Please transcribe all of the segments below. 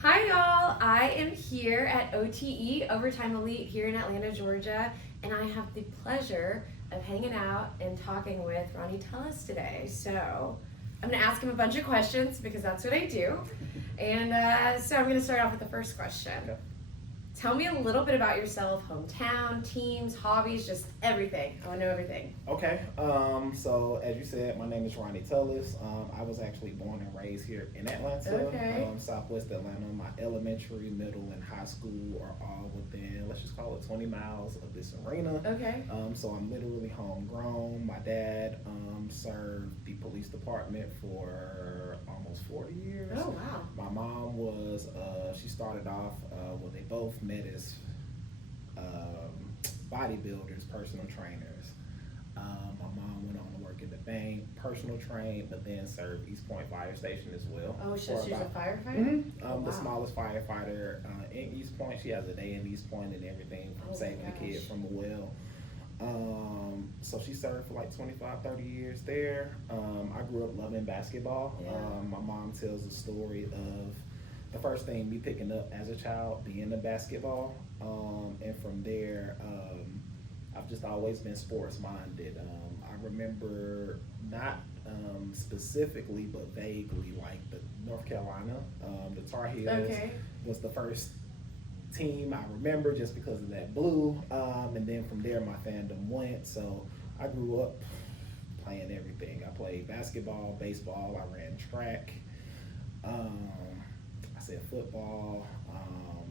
Hi, y'all. I am here at OTE, Overtime Elite, here in Atlanta, Georgia, and I have the pleasure of hanging out and talking with Ronnie Tullis today. So I'm going to ask him a bunch of questions because that's what I do. And so I'm going to start off with the first question. Okay. Tell me a little bit about yourself, hometown, teams, hobbies, just everything. I want to know everything. Okay. So as you said, my name is Ronnie Tullis. I was actually born and raised here in Atlanta, Okay. Southwest Atlanta. My elementary, middle, and high school are all within, let's just call it 20 miles of this arena. Okay. So I'm literally homegrown. My dad served the police department for almost 40 years. Oh, wow. My mom was, she started off, well, they both met as bodybuilders, personal trainers. My mom went on to work in the bank, personal train, but then served East Point Fire Station as well. Oh, so she's a firefighter? Mm-hmm. Oh, The wow. smallest firefighter in East Point. She has a day in East Point and everything from Oh, my saving a kid gosh. from from a well. So she served for like 25, 30 years there. I grew up loving basketball. Yeah. My mom tells the story of the first thing me picking up as a child being the basketball. And from there, I've just always been sports minded. I remember not specifically, but vaguely, like the North Carolina, the Tar Heels Okay. was the first team I remember just because of that blue. And then from there, my fandom went. So I grew up playing everything. I played basketball, baseball, I ran track. I said football.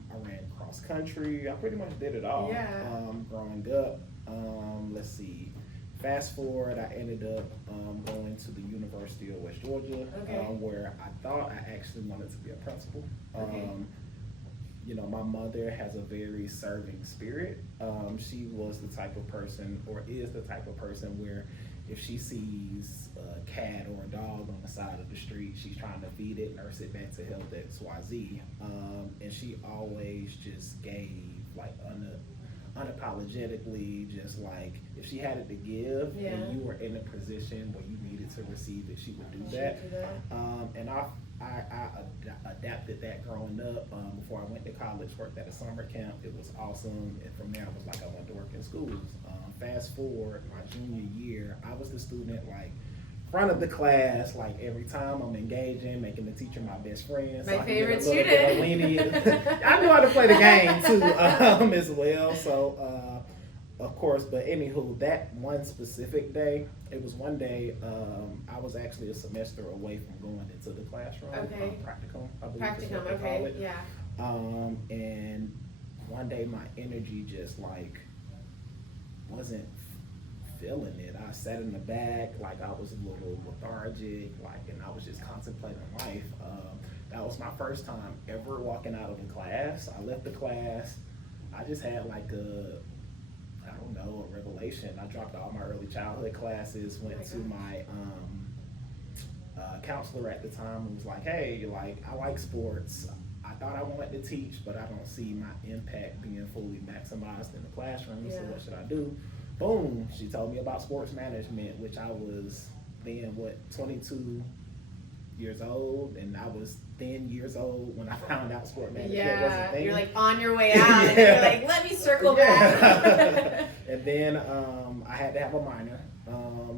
I ran cross country. I pretty much did it all. Yeah. Growing up, let's see. Fast forward, I ended up going to the University of West Georgia, Okay. where I thought I actually wanted to be a principal. Okay. You know, my mother has a very serving spirit. She was the type of person, or is the type of person, where if she sees a cat or a dog on the side of the street, she's trying to feed it, nurse it back to health XYZ. And she always just gave, like, unapologetically, just like, if she had it to give, Yeah. and you were in a position where you needed to receive it, she would do She that. would do that. And I adapted that growing up. Before I went to college, worked at a summer camp. It was awesome. And from there, I was like, I went to work in schools. Fast forward, my junior year, I was the student, like, front of the class, like, every time I'm engaging, making the teacher my best friend. My I can get favorite a little bit of student. lenient. I knew how to play the game too, as well. So, of course, but anywho, that one specific day, it was one day, I was actually a semester away from going into the classroom. Okay. Practicum, I believe is what Practicum, they call okay, it. yeah. And one day my energy just like wasn't feeling it. I sat in the back, like I was a little lethargic, like, and I was just contemplating life. That was my first time ever walking out of a class. I left the class. I just had like I don't know, a revelation. I dropped all my early childhood classes, went to my counselor at the time and was like, hey, like, I like sports. I thought I wanted to teach, but I don't see my impact being fully maximized in the classroom. So Yeah. what should I do? Boom, she told me about sports management, which I was then, 22 years old, and I was 10 years old when I found out sport management was a Yeah, thing. you're like on your way out, and then you're like, let me circle back. Yeah. And then I had to have a minor.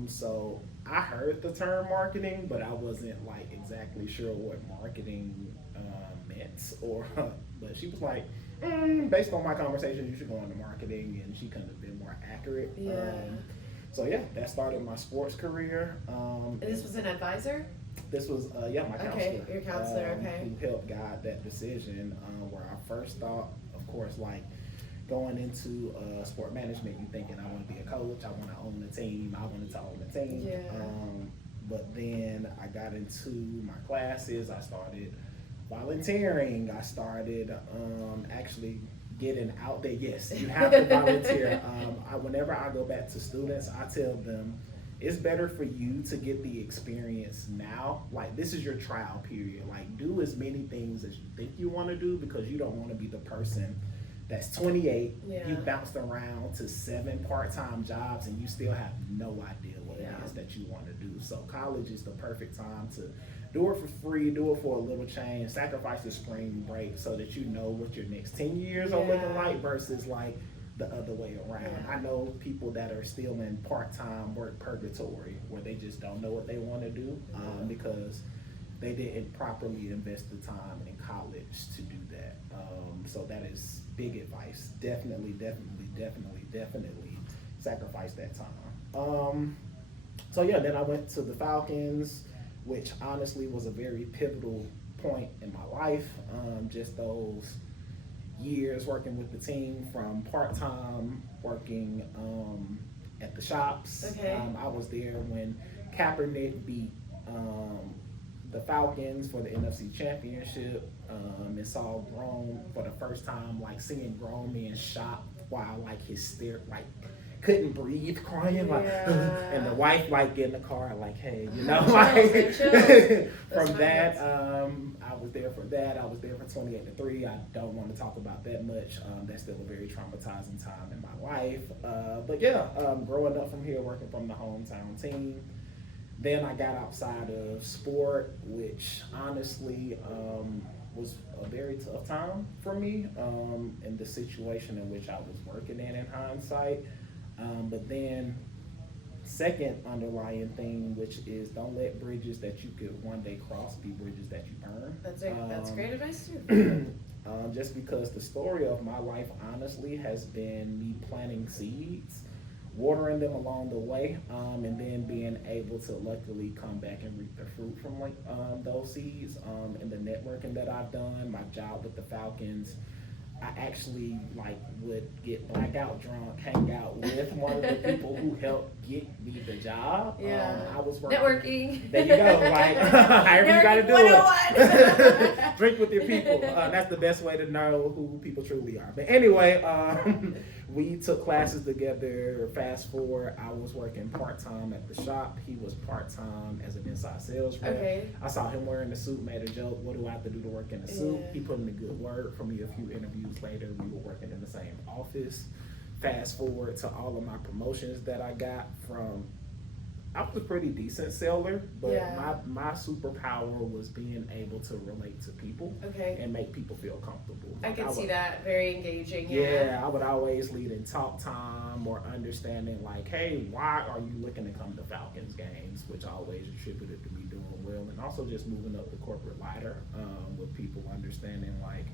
So I heard the term marketing, but I wasn't like exactly sure what marketing meant. Or, but she was like, based on my conversations, you should go into marketing, and she couldn't have been more accurate. Yeah. So yeah, that started my sports career. And this was an advisor? This was my counselor. Okay, your counselor, okay. Who helped guide that decision. Where I first thought, of course, like going into sport management, you thinking I want to be a coach, I want to own the team, I want to own the team. Yeah. But then I got into my classes. I started volunteering. I started actually getting out there. Yes, you have to volunteer. Whenever I go back to students, I tell them it's better for you to get the experience now. Like, this is your trial period. Like, do as many things as you think you want to do, because you don't want to be the person that's 28, Yeah. you bounced around to 7 part-time jobs, and you still have no idea what it Yeah. is that you want to do. So college is the perfect time to do it for free, do it for a little change, sacrifice the spring break so that you know what your next 10 years are looking like versus like the other way around. Yeah. I know people that are still in part-time work purgatory where they just don't know what they want to do because they didn't properly invest the time in college to do that. So that is big advice. Definitely sacrifice that time. So yeah, then I went to the Falcons, which honestly was a very pivotal point in my life. Just those years working with the team from part-time working at the shops. Okay. I was there when Kaepernick beat the Falcons for the NFC Championship, and saw grown for the first time, like seeing grown men shop while like couldn't breathe, crying like, and the wife like get in the car like, hey, you know, like from that, I was there for that. I was there for 28-3. I don't want to talk about that much. That's still a very traumatizing time in my life. But yeah, growing up from here, working from the hometown team. Then I got outside of sport, which honestly was a very tough time for me in the situation in which I was working in hindsight. But then second underlying thing, which is don't let bridges that you could one day cross be bridges that you burn. That's great advice too. Just because the story of my life honestly has been me planting seeds, watering them along the way, and then being able to luckily come back and reap the fruit from like those seeds. And the networking that I've done, my job with the Falcons, I actually like would get blackout drunk, hang out with one of the people who helped get me the job. Yeah. I was working. Networking. There you go. Like however you got to do it. Drink with your people. That's the best way to know who people truly are. But anyway, we took classes together. Fast forward, I was working part-time at the shop. He was part-time as an inside sales rep. Okay. I saw him wearing a suit, made a joke, what do I have to do to work in a suit? He put in a good word for me. A few interviews later, we were working in the same office. Fast forward to all of my promotions that I got from, I was a pretty decent seller, but my superpower was being able to relate to people and make people feel comfortable. I can see that. Very engaging. Yeah, I would always lead in talk time or understanding like, hey, why are you looking to come to Falcons games, which I always attributed to me doing well, and also just moving up the corporate ladder with people understanding like,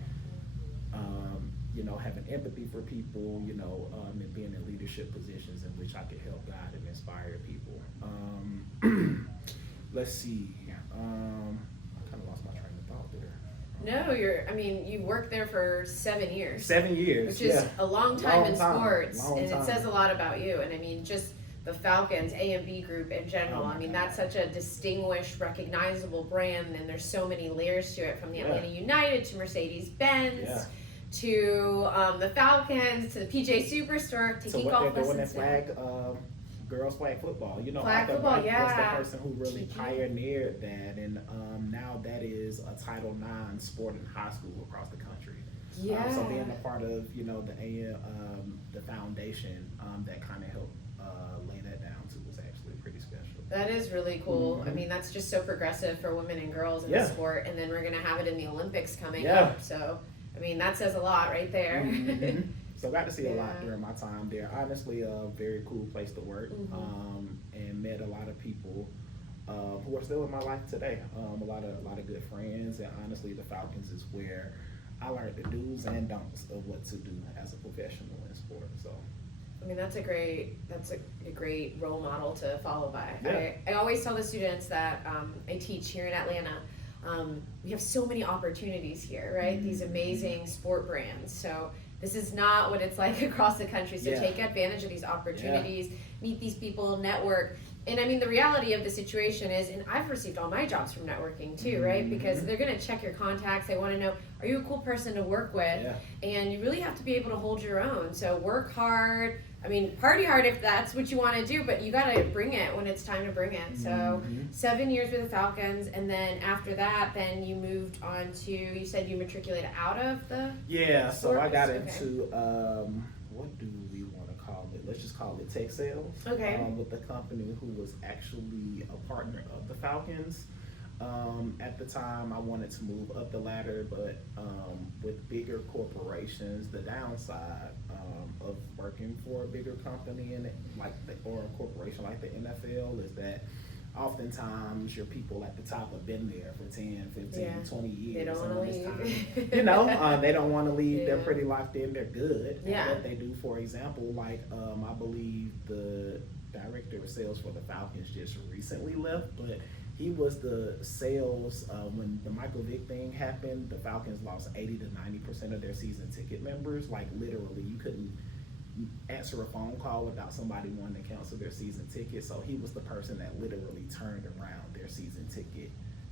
you know, having empathy for people, you know, and being in leadership positions in which I could help guide and inspire people. Let's see. I kind of lost my train of thought there. No, you worked there for 7 years. 7 years, which is a long time in sports, and it says a lot about you. And I mean, just the Falcons A and B group in general. I mean, that's such a distinguished, recognizable brand, and there's so many layers to it, from the Atlanta United to Mercedes-Benz. To the Falcons, to the PJ Superstore, taking golf lessons. Girls flag football, you know, flag football, was the person who really pioneered that, and now that is a Title IX sport in high school across the country. So being a part of, you know, the foundation that kind of helped lay that down too was actually pretty special. That is really cool. I mean, that's just so progressive for women and girls in the sport, and then we're gonna have it in the Olympics coming up. So, I mean, that says a lot right there. So I got to see a lot during my time there. Honestly, a very cool place to work, and met a lot of people who are still in my life today. A lot of good friends, and honestly, the Falcons is where I learned the do's and don'ts of what to do as a professional in sport. So, I mean, that's a great role model to follow by. I always tell the students that I teach here in Atlanta. We have so many opportunities here, right? These amazing sport brands. So this is not what it's like across the country. So take advantage of these opportunities, meet these people, network. And I mean, the reality of the situation is, and I've received all my jobs from networking too, right? Because they're going to check your contacts. They want to know, are you a cool person to work with? And you really have to be able to hold your own. So work hard. I mean, party hard if that's what you want to do, but you got to bring it when it's time to bring it. So 7 years with the Falcons, and then after that, then you moved on to, you said you matriculated out of the so I got into, what do we want to call it? Let's just call it tech sales. With the company who was actually a partner of the Falcons. At the time, I wanted to move up the ladder, but with bigger corporations, the downside of working for a bigger company or a corporation like the NFL is that oftentimes your people at the top have been there for 10, 15, 20 years. They don't want to leave. They don't want to leave. Yeah. They're pretty locked in. They're good at what they do. For example, I believe the director of sales for the Falcons just recently left, but he was the sales when the Michael Vick thing happened. The Falcons lost 80 to 90% of their season ticket members. Like literally, you couldn't answer a phone call without somebody wanting to cancel their season ticket. So he was the person that literally turned around their season ticket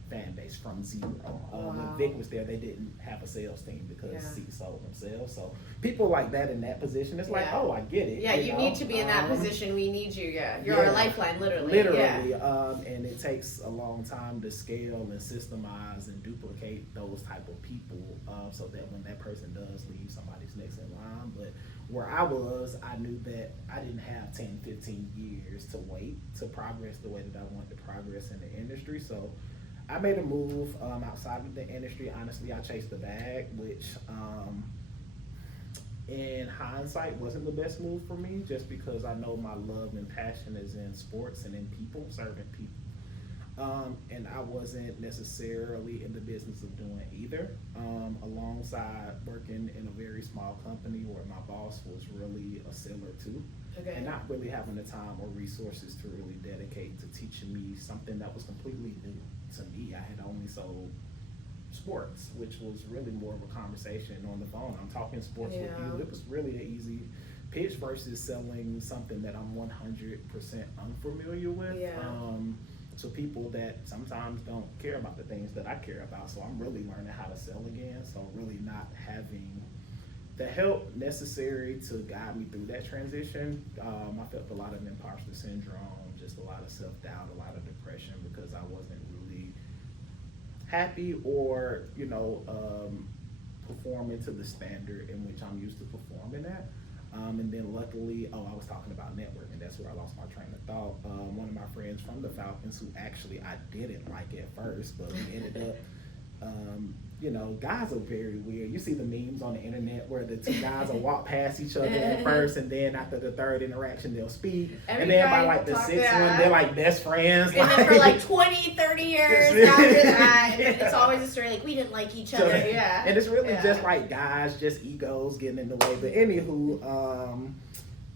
fan base from zero. When Vic was there, they didn't have a sales team because he sold themselves. So people like that in that position, it's like, oh, I get it. Yeah, you need to be in that position. We need you. Yeah, you're our lifeline, literally. And it takes a long time to scale and systemize and duplicate those type of people, so that when that person does leave, somebody's next in line. But where I was, I knew that I didn't have 10, 15 years to wait to progress the way that I wanted to progress in the industry. So I made a move outside of the industry. Honestly, I chased the bag, which in hindsight wasn't the best move for me, just because I know my love and passion is in sports and in people, serving people. And I wasn't necessarily in the business of doing either. Alongside working in a very small company where my boss was really a seller too. Okay. And not really having the time or resources to really dedicate to teaching me something that was completely new to me. I had only sold sports, which was really more of a conversation on the phone. I'm talking sports with you. It was really an easy pitch versus selling something that I'm 100% unfamiliar with. To people that sometimes don't care about the things that I care about. So I'm really learning how to sell again. So really not having the help necessary to guide me through that transition. I felt a lot of imposter syndrome, just a lot of self-doubt, a lot of depression, because I wasn't really happy or, performing to the standard in which I'm used to performing at. And then luckily, I was talking about networking. That's where I lost my train of thought. One of my friends from the Falcons, who actually I didn't like at first, but we ended up, guys are very weird. You see the memes on the internet where the two guys will walk past each other at first, and then after the third interaction, they'll speak. And then by like the sixth one, they're like best friends. And then for like 20, 30 years after that, it's always a story like, we didn't like each other. And it's really just like guys, just egos getting in the way. But anywho,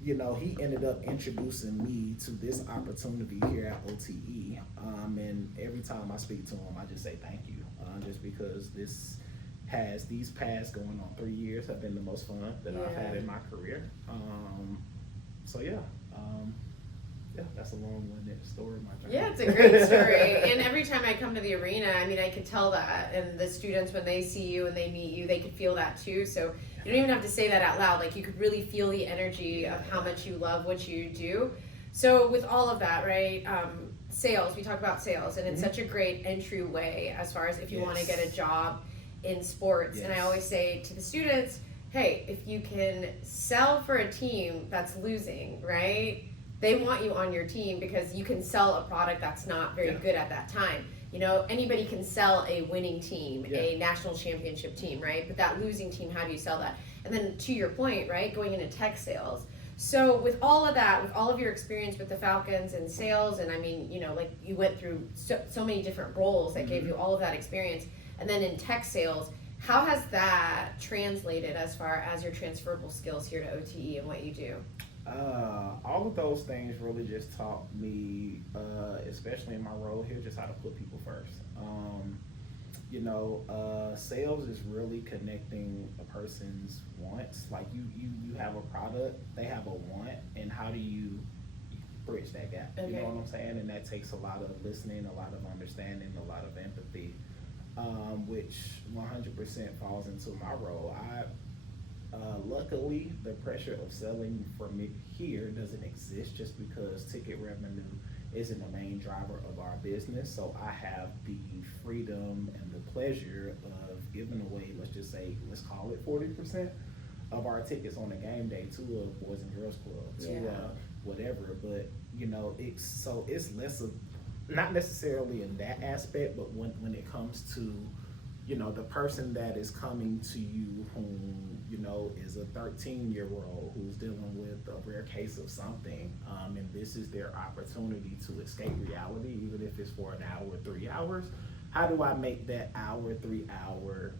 he ended up introducing me to this opportunity here at OTE. And every time I speak to him, I just say thank you. Just because these past going on 3 years have been the most fun that I've had in my career. That's a long-winded story. Yeah, it's a great story. And every time I come to the arena, I could tell that. And the students, when they see you and they meet you, they could feel that too. So you don't even have to say that out loud. Like, you could really feel the energy of how much you love what you do. So with all of that, right, sales, we talk about sales, and it's such a great entryway as far as if you want to get a job in sports. And I always say to the students, hey, if you can sell for a team that's losing, right, they want you on your team because you can sell a product that's not very good at that time. Anybody can sell a winning team, a national championship team, right? But that losing team, how do you sell that? And then to your point, right, going into tech sales. So with all of that, with all of your experience with the Falcons and sales, and like you went through so many different roles that gave you all of that experience, and then in tech sales, how has that translated as far as your transferable skills here to OTE and what you do? All of those things really just taught me, especially in my role here, just how to put people first. Sales is really connecting a person's wants. Like you have a product, they have a want, and how do you bridge that gap? Okay. You know what I'm saying? And that takes a lot of listening, a lot of understanding, a lot of empathy, which 100% falls into my role. Luckily, the pressure of selling for me here doesn't exist just because ticket revenue isn't the main driver of our business. So I have the freedom and the pleasure of giving away, let's call it 40% of our tickets on a game day to a Boys and Girls Club, to whatever. But it's less not necessarily in that aspect, but when it comes to, the person that is coming to you whom, is a 13-year-old who's dealing with a rare case of something, and this is their opportunity to escape reality, even if it's for an hour, 3 hours. How do I make that hour, 3 hour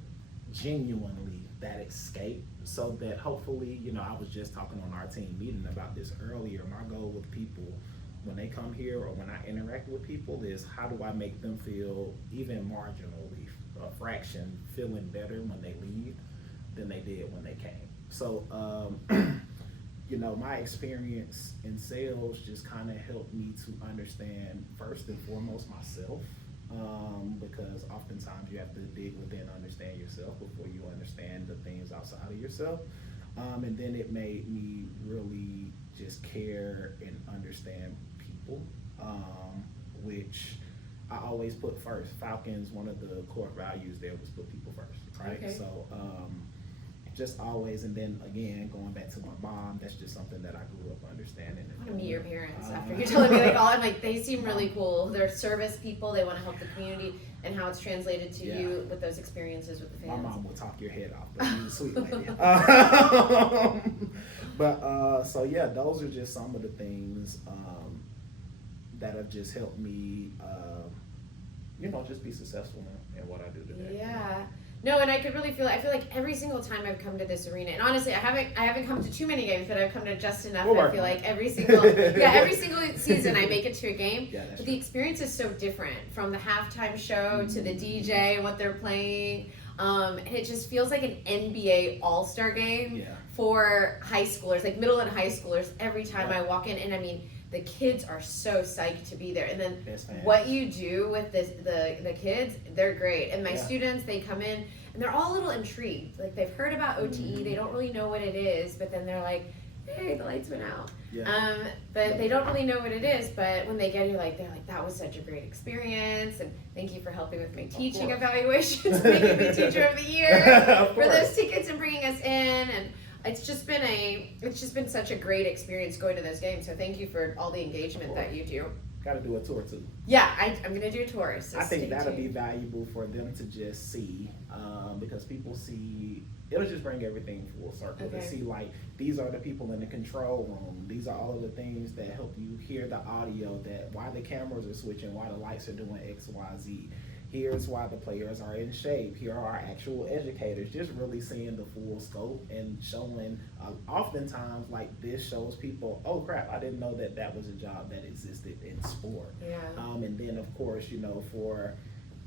genuinely that escape, so that hopefully, I was just talking on our team meeting about this earlier. My goal with people when they come here or when I interact with people is, how do I make them feel even marginally, a fraction, feeling better when they leave than they did when they came. So my experience in sales just kind of helped me to understand first and foremost myself, because oftentimes you have to dig within, understand yourself before you understand the things outside of yourself. And then it made me really just care and understand people, which I always put first. Falcons, one of the core values there was put people first, right? Okay. So just always, and then again, going back to my mom, that's just something that I grew up understanding. I want to meet your parents after you're telling me I'm like, they seem really cool. They're service people. They want to help the community, and how it's translated to you with those experiences with the fans. My mom will talk your head off, but she's a sweet lady. So yeah, those are just some of the things that have just helped me, just be successful in what I do today. Yeah. No, and I could really I feel like every single time I've come to this arena, and honestly, I haven't come to too many games, but I've come to just enough. I feel like every single season I make it to a game. Yeah, that's but the experience is so different, from the halftime show to the DJ and what they're playing. And it just feels like an NBA All-Star game for high schoolers, like middle and high schoolers, every time I walk in. And I mean, the kids are so psyched to be there. And then what you do with the kids, they're great. And my students, they come in and they're all a little intrigued. Like, they've heard about OTE, they don't really know what it is, but then they're like, hey, the lights went out. But they don't really know what it is, but when they get here, they're like, that was such a great experience, and thank you for helping with my teaching evaluations, making me teacher of the year for those tickets and bringing us in. And it's just been such a great experience going to those games. So thank you for all the engagement that you do. Got to do a tour too. Yeah, I'm gonna do a tour. So I think that'll be valuable for them to just see, because people see, it'll just bring everything full circle. To see, like, these are the people in the control room. These are all of the things that help you hear the audio, that why the cameras are switching, why the lights are doing X, Y, Z. Here's why the players are in shape. Here are our actual educators. Just really seeing the full scope and showing, oftentimes, like, this shows people, oh crap, I didn't know that was a job that existed in sport. And then of course, for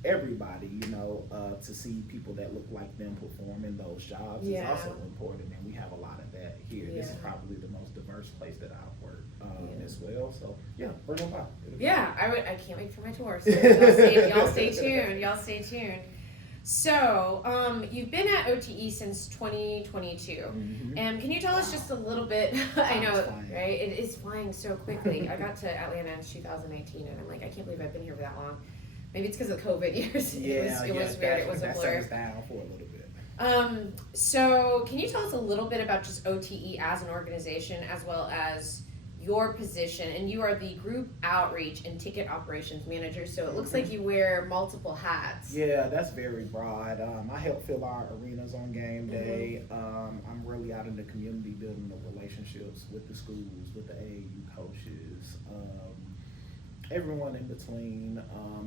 everybody, to see people that look like them performing those jobs is also important, and we have a lot of that here. This is probably the most diverse place that I've worked as well. So bring them by. I can't wait for my tour. So y'all stay tuned. Y'all stay tuned. So, you've been at OTE since 2022. And can you tell us just a little bit? I know, right? It is flying so quickly. I got to Atlanta in 2019, and I'm like, I can't believe I've been here for that long. Maybe it's because of COVID years. It was weird. It was a blur. Down for a little bit. So can you tell us a little bit about just OTE as an organization, as well as your position? And you are the group outreach and ticket operations manager, so it looks like you wear multiple hats. Yeah, that's very broad. I help fill our arenas on game day. I'm really out in the community, building the relationships with the schools, with the AAU coaches, everyone in between,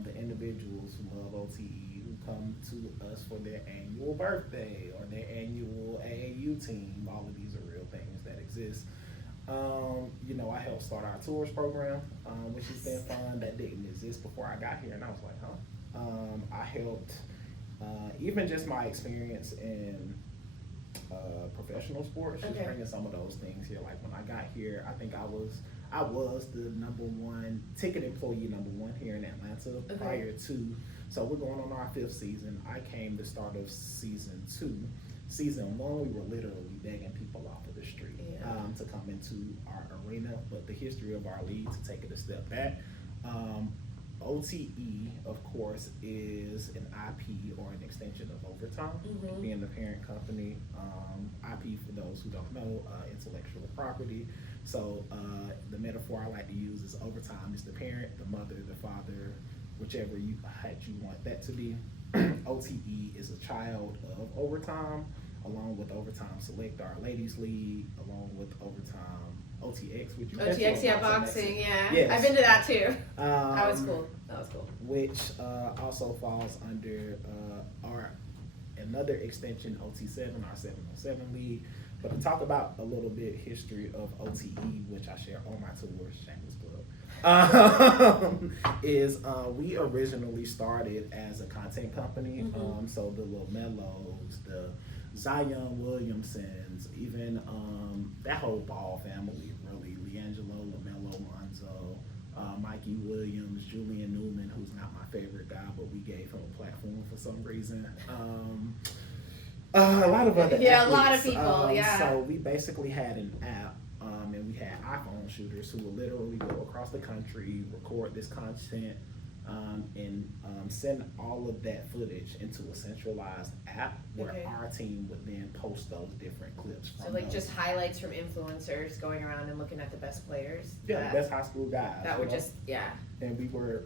the individuals who love OTE, who come to us for their annual birthday or their annual AAU team. All of these are real things that exist. I helped start our tours program, which has been fun. That didn't exist before I got here, and I was like, I helped, even just my experience in professional sports, just bringing some of those things here. Like, when I got here, I think I was the number one ticket employee, number one here in Atlanta prior to. So we're going on our 5th season. I came the start of season 2. Season 1, we were literally begging people off of the street to come into our arena. But the history of our league, to take it a step back, OTE, of course, is an IP or an extension of overtime, being the parent company. IP, for those who don't know, intellectual property. So the metaphor I like to use is overtime is the parent, the mother, the father, whichever you want that to be. OTE is a child of overtime, along with Overtime Select, our ladies league, along with Overtime OTX, which you OTX, yeah, boxing, yeah. Yes. I've been to that too. That was cool. Which also falls under our another extension, OT7, our 707 league. But to talk about a little bit history of OTE, which I share on my tours, shameless plug, is we originally started as a content company. So the LaMelos, the Zion Williamsons, even that whole Ball family, really, LiAngelo, LaMelo, Lonzo, Mikey Williams, Julian Newman, who's not my favorite guy, but we gave him a platform for some reason. A lot of other yeah, athletes. A lot of people, yeah. So we basically had an app, and we had iPhone shooters who would literally go across the country, record this content, and send all of that footage into a centralized app where our team would then post those different clips. So like just highlights from influencers going around and looking at the best players. Yeah, the best high school guys. That were just, yeah. And we were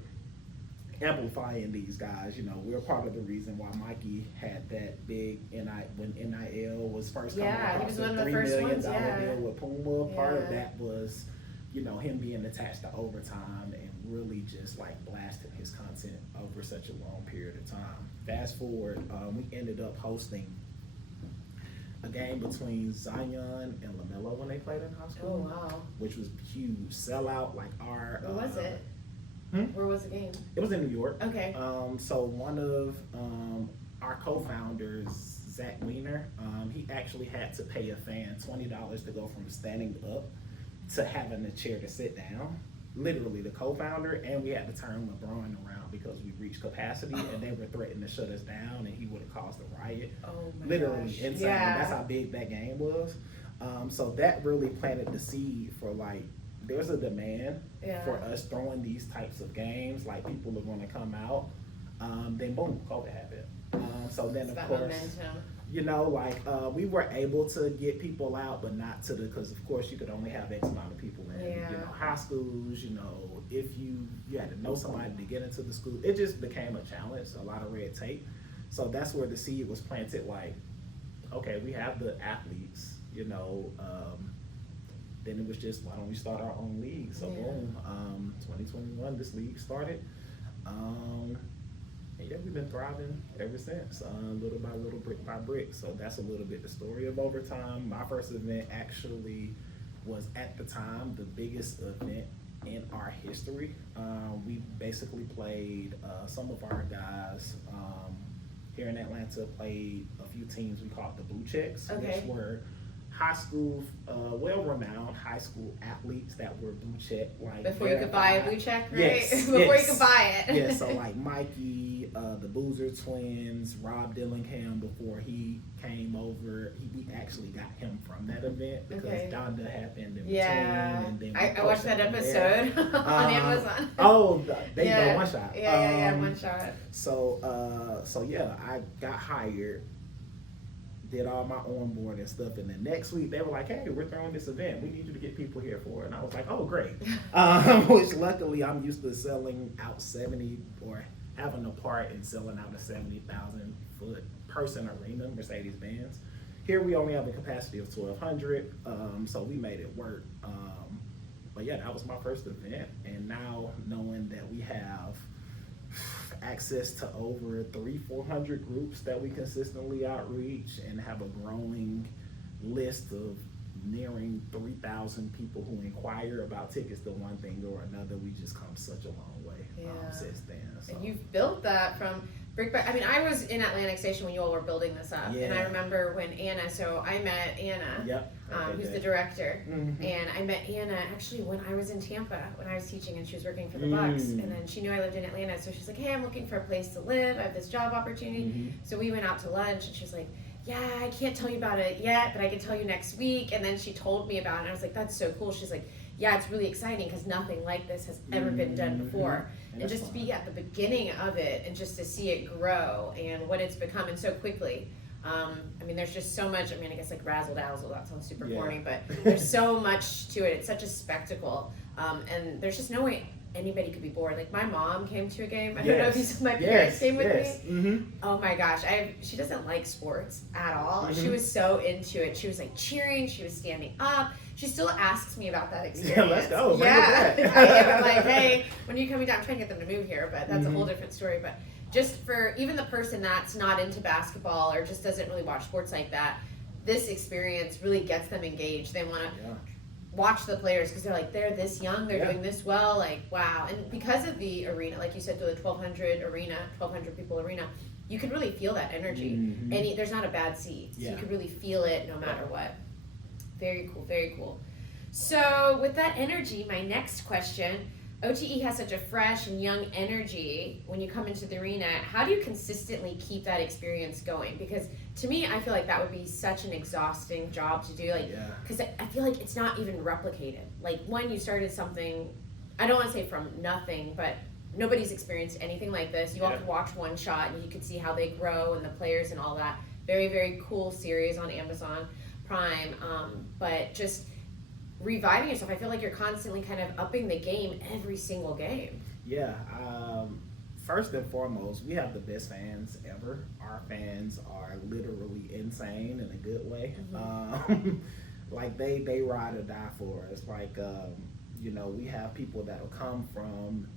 amplifying these guys. You know, we're part of the reason why Mikey had that big when NIL was first coming across, he was one of the the $3 first million ones, deal with Puma. Part of that was, you know, him being attached to Overtime and really just like blasting his content over such a long period of time. Fast forward, we ended up hosting a game between Zion and LaMelo when they played in high school. Oh wow! Which was huge, sellout. Like our. Where was it? Where was the game? It was in New York. Okay. So one of our co-founders, Zach Wiener, he actually had to pay a fan $20 to go from standing up to having a chair to sit down. Literally, the co-founder, and we had to turn LeBron around because we reached capacity, and they were threatening to shut us down, and he would have caused a riot. Oh my Literally gosh. insane. Yeah. That's how big that game was. So that really planted the seed for like, there's a demand for us throwing these types of games. Like people are going to come out. Then boom, COVID happened. So then of course, momentum. You know, like we were able to get people out, but not to because of course you could only have X amount of people in. You know, high schools. You know, if you had to know somebody to get into the school, it just became a challenge. A lot of red tape. So that's where the seed was planted. Like, okay, we have the athletes. You know. Then it was just, why don't we start our own league? So boom, 2021, this league started. And yeah, we've been thriving ever since, little by little, brick by brick. So that's a little bit the story of Overtime. My first event actually was at the time the biggest event in our history. We basically played some of our guys here in Atlanta, played a few teams we called the Blue Checks, which were high school, well-renowned high school athletes that were blue check. Like before you could buy a blue check, right? Yes, Before you could buy it. Yeah, so like Mikey, the Boozer twins, Rob Dillingham, before he came over, we actually got him from that event because Donda happened in between. And then I watched that episode on Amazon. Oh, they go one shot. Yeah, one shot. So yeah, I got hired. Did all my onboard and stuff, and then next week they were like, "Hey, we're throwing this event. We need you to get people here for it." And I was like, "Oh, great!" Which luckily I'm used to selling out 70 or having a part in selling out a 70,000 foot person arena, Mercedes-Benz. Here we only have a capacity of 1,200, so we made it work. But yeah, that was my first event, and now knowing that we have access to over 300-400 groups that we consistently outreach and have a growing list of nearing 3,000 people who inquire about tickets to one thing or another. We just come such a long way since then. So. And you've built that from brick by, I mean, I was in Atlantic Station when you all were building this up, and I remember when Anna, so I met Anna, who's the director, and I met Anna actually when I was in Tampa, when I was teaching, and she was working for the Bucks, and then she knew I lived in Atlanta, so she's like, "Hey, I'm looking for a place to live, I have this job opportunity," so we went out to lunch, and she was like, "Yeah, I can't tell you about it yet, but I can tell you next week," and then she told me about it, and I was like, "That's so cool." She's like, yeah, it's really exciting because nothing like this has ever been done before. And just to be at the beginning of it and just to see it grow and what it's become and so quickly. I mean, there's just so much. I mean, I guess like razzle dazzle, that sounds super corny, but there's so much to it. It's such a spectacle. And there's just no way anybody could be bored. Like my mom came to a game. I don't know if you saw my parents came with me. Mm-hmm. Oh my gosh, she doesn't like sports at all. Mm-hmm. She was so into it. She was like cheering. She was standing up. She still asks me about that experience. Yeah, let's go. I'm like, hey, when are you coming down? I'm trying to get them to move here, but that's a whole different story. But just for even the person that's not into basketball or just doesn't really watch sports like that, this experience really gets them engaged. They want to watch the players because they're like, they're this young, they're doing this well, like, wow. And because of the arena, like you said, the 1,200 people arena, you can really feel that energy. And there's not a bad seat. So you can really feel it no matter what. Very cool, very cool. So with that energy, my next question, OTE has such a fresh and young energy when you come into the arena. How do you consistently keep that experience going? Because to me, I feel like that would be such an exhausting job to do. Like, because I feel like it's not even replicated. Like when you started something, I don't want to say from nothing, but nobody's experienced anything like this. You all could watch one shot and you could see how they grow and the players and all that. Very, very cool series on Amazon Prime. But just reviving yourself, I feel like you're constantly kind of upping the game every single game. Yeah. First and foremost, we have the best fans ever. Our fans are literally insane in a good way. Like they ride or die for us. Like we have people that'll come from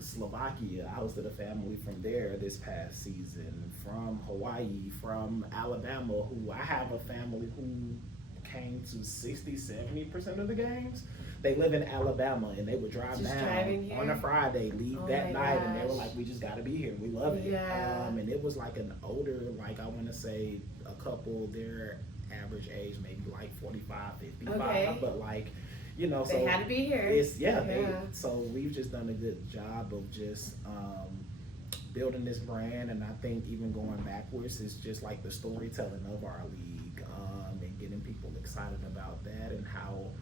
Slovakia. I hosted a family from there this past season, from Hawaii, from Alabama, who I have a family who came to 60-70% of the games. They live in Alabama and they would drive down on a Friday, leave that night, and they were like, we just got to be here. We love it. And it was like an older, like I want to say a couple, their average age maybe like 45, 55, but like, so they had to be here. So we've just done a good job of just building this brand, and I think even going backwards is just like the storytelling of our league, and getting people excited about that, and how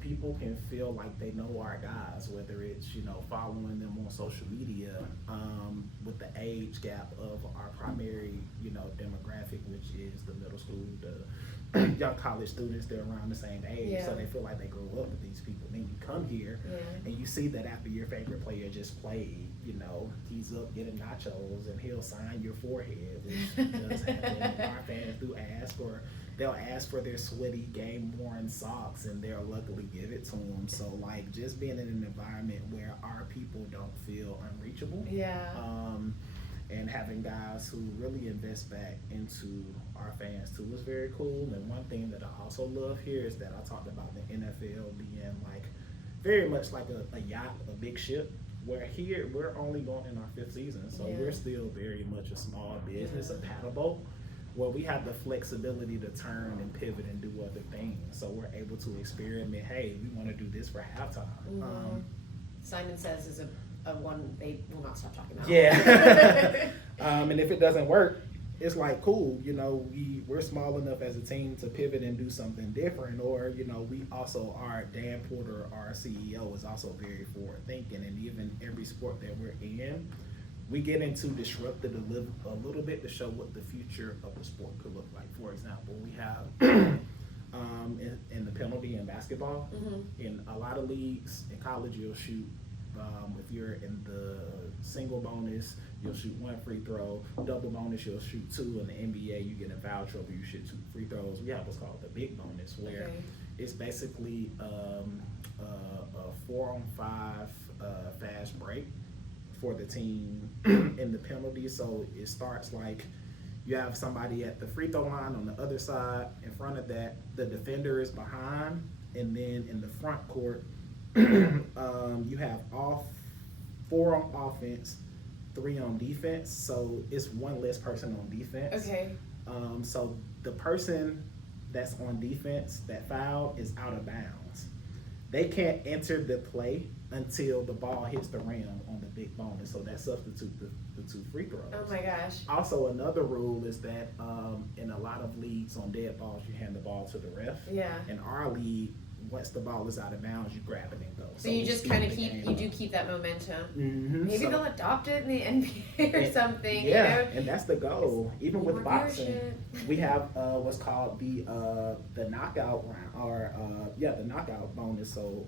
people can feel like they know our guys, whether it's following them on social media, with the age gap of our primary demographic, which is the middle school, the young college students. They're around the same age, so they feel like they grew up with these people. Then you come here and you see that after your favorite player just played, he's up getting nachos and he'll sign your forehead, which does happen. Our fans do ask, or they'll ask for their sweaty game-worn socks, and they'll luckily give it to them. So like just being in an environment where our people don't feel unreachable, and having guys who really invest back into our fans too is very cool. And one thing that I also love here is that I talked about the NFL being like very much like a yacht, a big ship, where here we're only going in our 5th season, so we're still very much a small business, a paddle boat, where we have the flexibility to turn and pivot and do other things. So we're able to experiment. Hey, we want to do this for halftime. Simon Says is a one they will not stop talking about. And if it doesn't work, it's like, cool, we're small enough as a team to pivot and do something different. Or, we also are, Dan Porter, our CEO, is also very forward thinking. And even every sport that we're in, we get into disrupted a little bit to show what the future of the sport could look like. For example, we have in the penalty in basketball, in a lot of leagues, in college you'll shoot, if you're in the single bonus, you'll shoot 1 free throw. Double bonus, you'll shoot 2. In the NBA, you get a foul trouble, you shoot 2 free throws. We have what's called the big bonus, where it's basically a 4-on-5 fast break for the team in the penalty. So it starts like you have somebody at the free throw line on the other side. In front of that, the defender is behind, and then in the front court, you have 4 on offense, 3 on defense. So it's 1 less person on defense. So the person that's on defense that fouled is out of bounds. They can't enter the play until the ball hits the rim on the big bonus. So that substitutes the 2 free throws. Oh my gosh. Also, another rule is that in a lot of leagues on dead balls, you hand the ball to the ref. In our league, once the ball is out of bounds, you grab it and go. So you just kind of keep that momentum. Mm-hmm. Maybe they'll adopt it in the NBA or something. Yeah, you know? and that's the goal. Even with boxing, viewership. we have what's called the knockout round, or the knockout bonus. So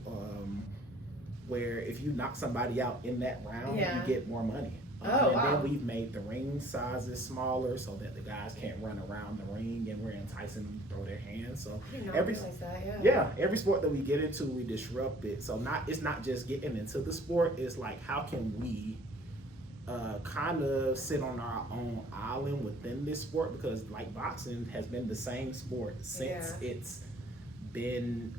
where if you knock somebody out in that round, you get more money. Wow. Then we've made the ring sizes smaller so that the guys can't run around the ring, and we're enticing them to throw their hands. So I did not realize that, every sport that we get into, we disrupt it. So it's not just getting into the sport. It's like, how can we kind of sit on our own island within this sport? Because like boxing has been the same sport since it's been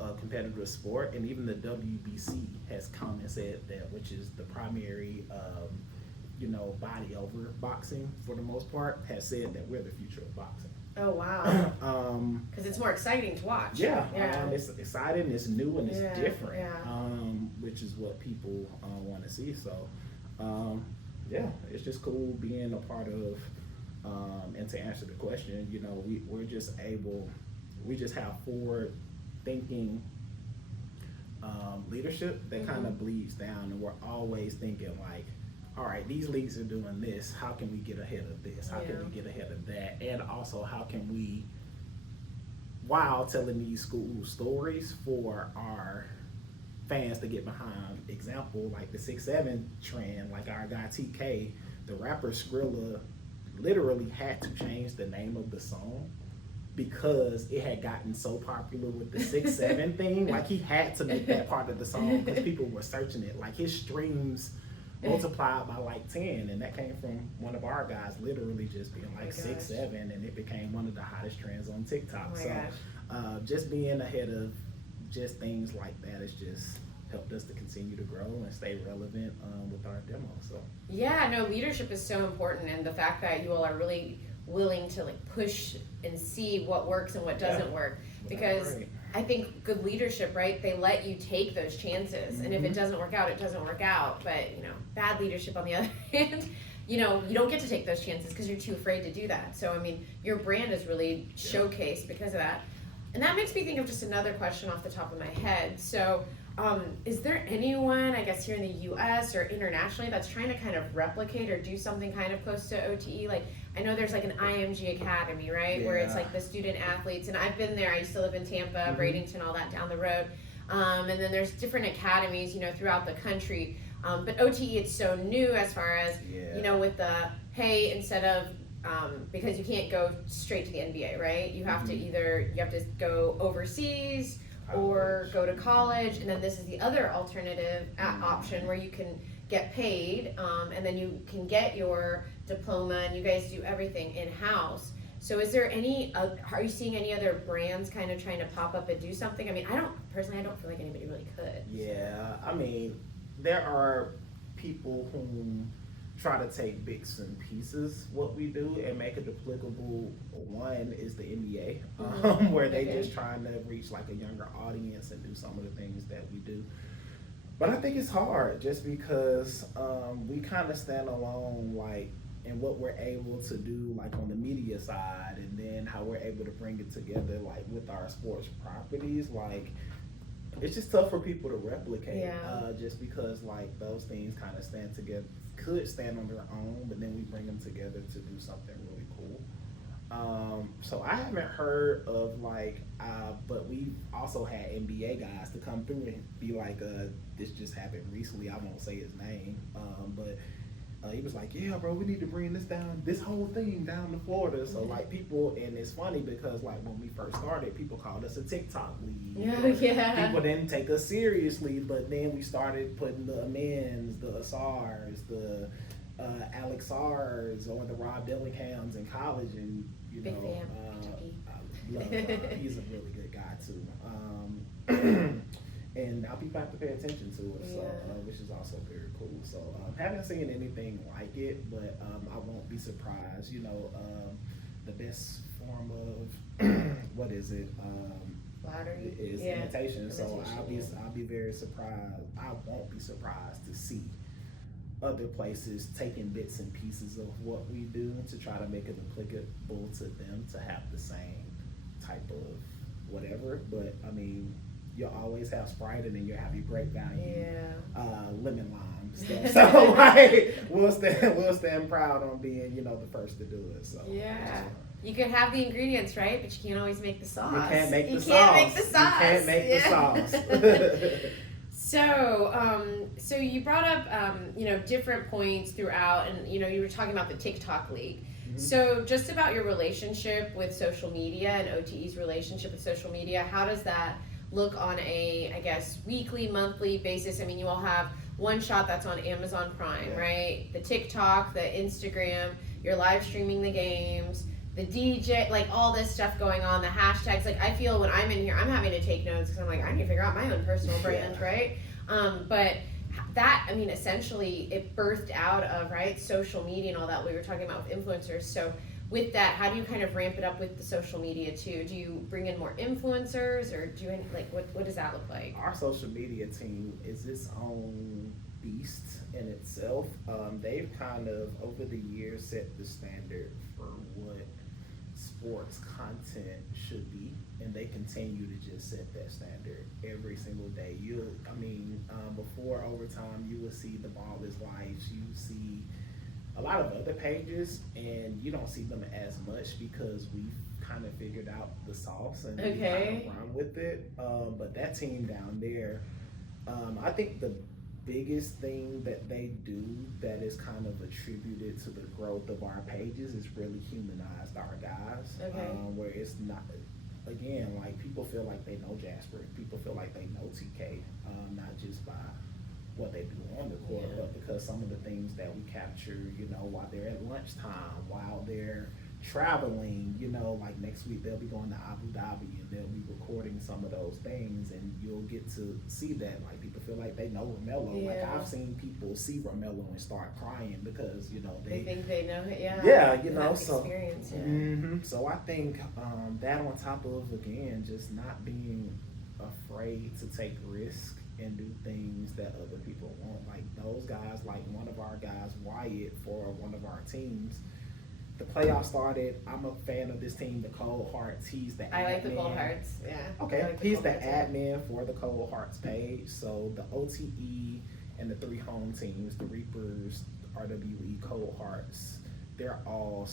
a competitive sport, and even the WBC has come and said that, which is the primary body over boxing for the most part, has said that we're the future of boxing. Oh wow! Because it's more exciting to watch. It's exciting, it's new, and it's different. Which is what people want to see. So it's just cool being a part of. And to answer the question, we just have forward thinking leadership that kind of bleeds down, and we're always thinking like, all right, these leagues are doing this, how can we get ahead of this, how can we get ahead of that, and also how can we, while telling these school stories for our fans to get behind. Example, like the 6'7" trend, like our guy TK, the rapper Skrilla literally had to change the name of the song because it had gotten so popular with the 6'7" thing. Like, he had to make that part of the song because people were searching it. Like, his streams multiplied by like 10, and that came from one of our guys literally just being like 6'7", and it became one of the hottest trends on TikTok. Just being ahead of just things like that has just helped us to continue to grow and stay relevant with our demo. So leadership is so important, and the fact that you all are really willing to like push and see what works and what doesn't work, because I think good leadership, right, they let you take those chances, and if it doesn't work out, it doesn't work out. But bad leadership on the other hand, you don't get to take those chances because you're too afraid to do that. So I mean, your brand is really showcased because of that. And that makes me think of just another question off the top of my head. So is there anyone, I guess, here in the US or internationally that's trying to kind of replicate or do something kind of close to OTE? Like, I know there's like an IMG Academy, right? Where it's like the student athletes, and I've been there. I used to live in Tampa, Bradenton, all that down the road. And then there's different academies, throughout the country. But OTE, it's so new as far as, with the, hey, instead of, because you can't go straight to the NBA, right? You have to you have to go overseas or go to college, and then this is the other alternative option where you can get paid, and then you can get your diploma, and you guys do everything in-house. So is there are you seeing any other brands kind of trying to pop up and do something? I mean, I don't feel like anybody really could. Yeah, I mean, there are people who try to take bits and pieces what we do and make it applicable. One is the NBA, where they just trying to reach like a younger audience and do some of the things that we do. But I think it's hard just because we kind of stand alone, like, in what we're able to do, like on the media side, and then how we're able to bring it together, like with our sports properties. Like, it's just tough for people to replicate, just because like those things kind of could stand on their own, but then we bring them together to do something really cool. So I haven't heard of like, but we've also had NBA guys to come through and be like, this just happened recently. I won't say his name, but he was like, yeah, bro, we need to bring this whole thing down to Florida. So like people, and it's funny because like when we first started, people called us a TikTok league. People didn't take us seriously, but then we started putting the Amens, the Asars, the Alex Sars, or the Rob Dillinghams in college, and Big fan. I love he's a really good guy too. And now people have to pay attention to it, so which is also very cool. So haven't seen anything like it, but I won't be surprised. The best form of what is it? Flattery is imitation. So I'll be very surprised. I won't be surprised to see other places taking bits and pieces of what we do to try to make it applicable to them to have the same type of whatever. But I mean, you'll always have Sprite, and then you'll have your great value, lemon lime stuff. So like, we'll stand proud on being, the first to do it. So yeah. You can have the ingredients, right? But you can't always make the sauce. You can't make the sauce. You can't make the sauce. So you brought up, different points throughout, and you were talking about the TikTok league. Mm-hmm. So just about your relationship with social media and OTE's relationship with social media, how does that look on a, I guess, weekly, monthly basis? I mean, you all have One Shot that's on Amazon Prime, right? The TikTok, the Instagram, you're live streaming the games, the DJ, like all this stuff going on, the hashtags. Like I feel when I'm in here, I'm having to take notes because I'm like, I need to figure out my own personal brand, right? But that, I mean, essentially it birthed out of, right, social media and all that we were talking about with influencers. So with that, how do you kind of ramp it up with the social media too? Do you bring in more influencers, or do you, like, what does that look like? Our social media team is its own beast in itself. They've kind of, over the years, set the standard for what sports content should be, and they continue to just set that standard every single day. Before overtime, you will see the Ball is Life, you see a lot of other pages, and you don't see them as much because we've kind of figured out the sauce and we kind of run with it. But that team down there, I think the biggest thing that they do that is kind of attributed to the growth of our pages is really humanized our guys. Where it's not, again, like people feel like they know Jasper, people feel like they know TK, not just by what they do on the court, but because some of the things that we capture, while they're at lunchtime, while they're traveling, like next week they'll be going to Abu Dhabi and they'll be recording some of those things, and you'll get to see that. Like people feel like they know Romello. Like I've seen people see Romello and start crying because they think they know it. So experience. So I think that on top of, again, just not being afraid to take risk and do things that other people won't. Like those guys, like one of our guys, Wyatt, for one of our teams, the playoffs started. I'm a fan of this team, the Cold Hearts. He's the I like the Cold Hearts, Okay, like he's the admin for the Cold Hearts page. So the OTE and the 3 home teams, the Reapers, RWE, Cold Hearts, they're all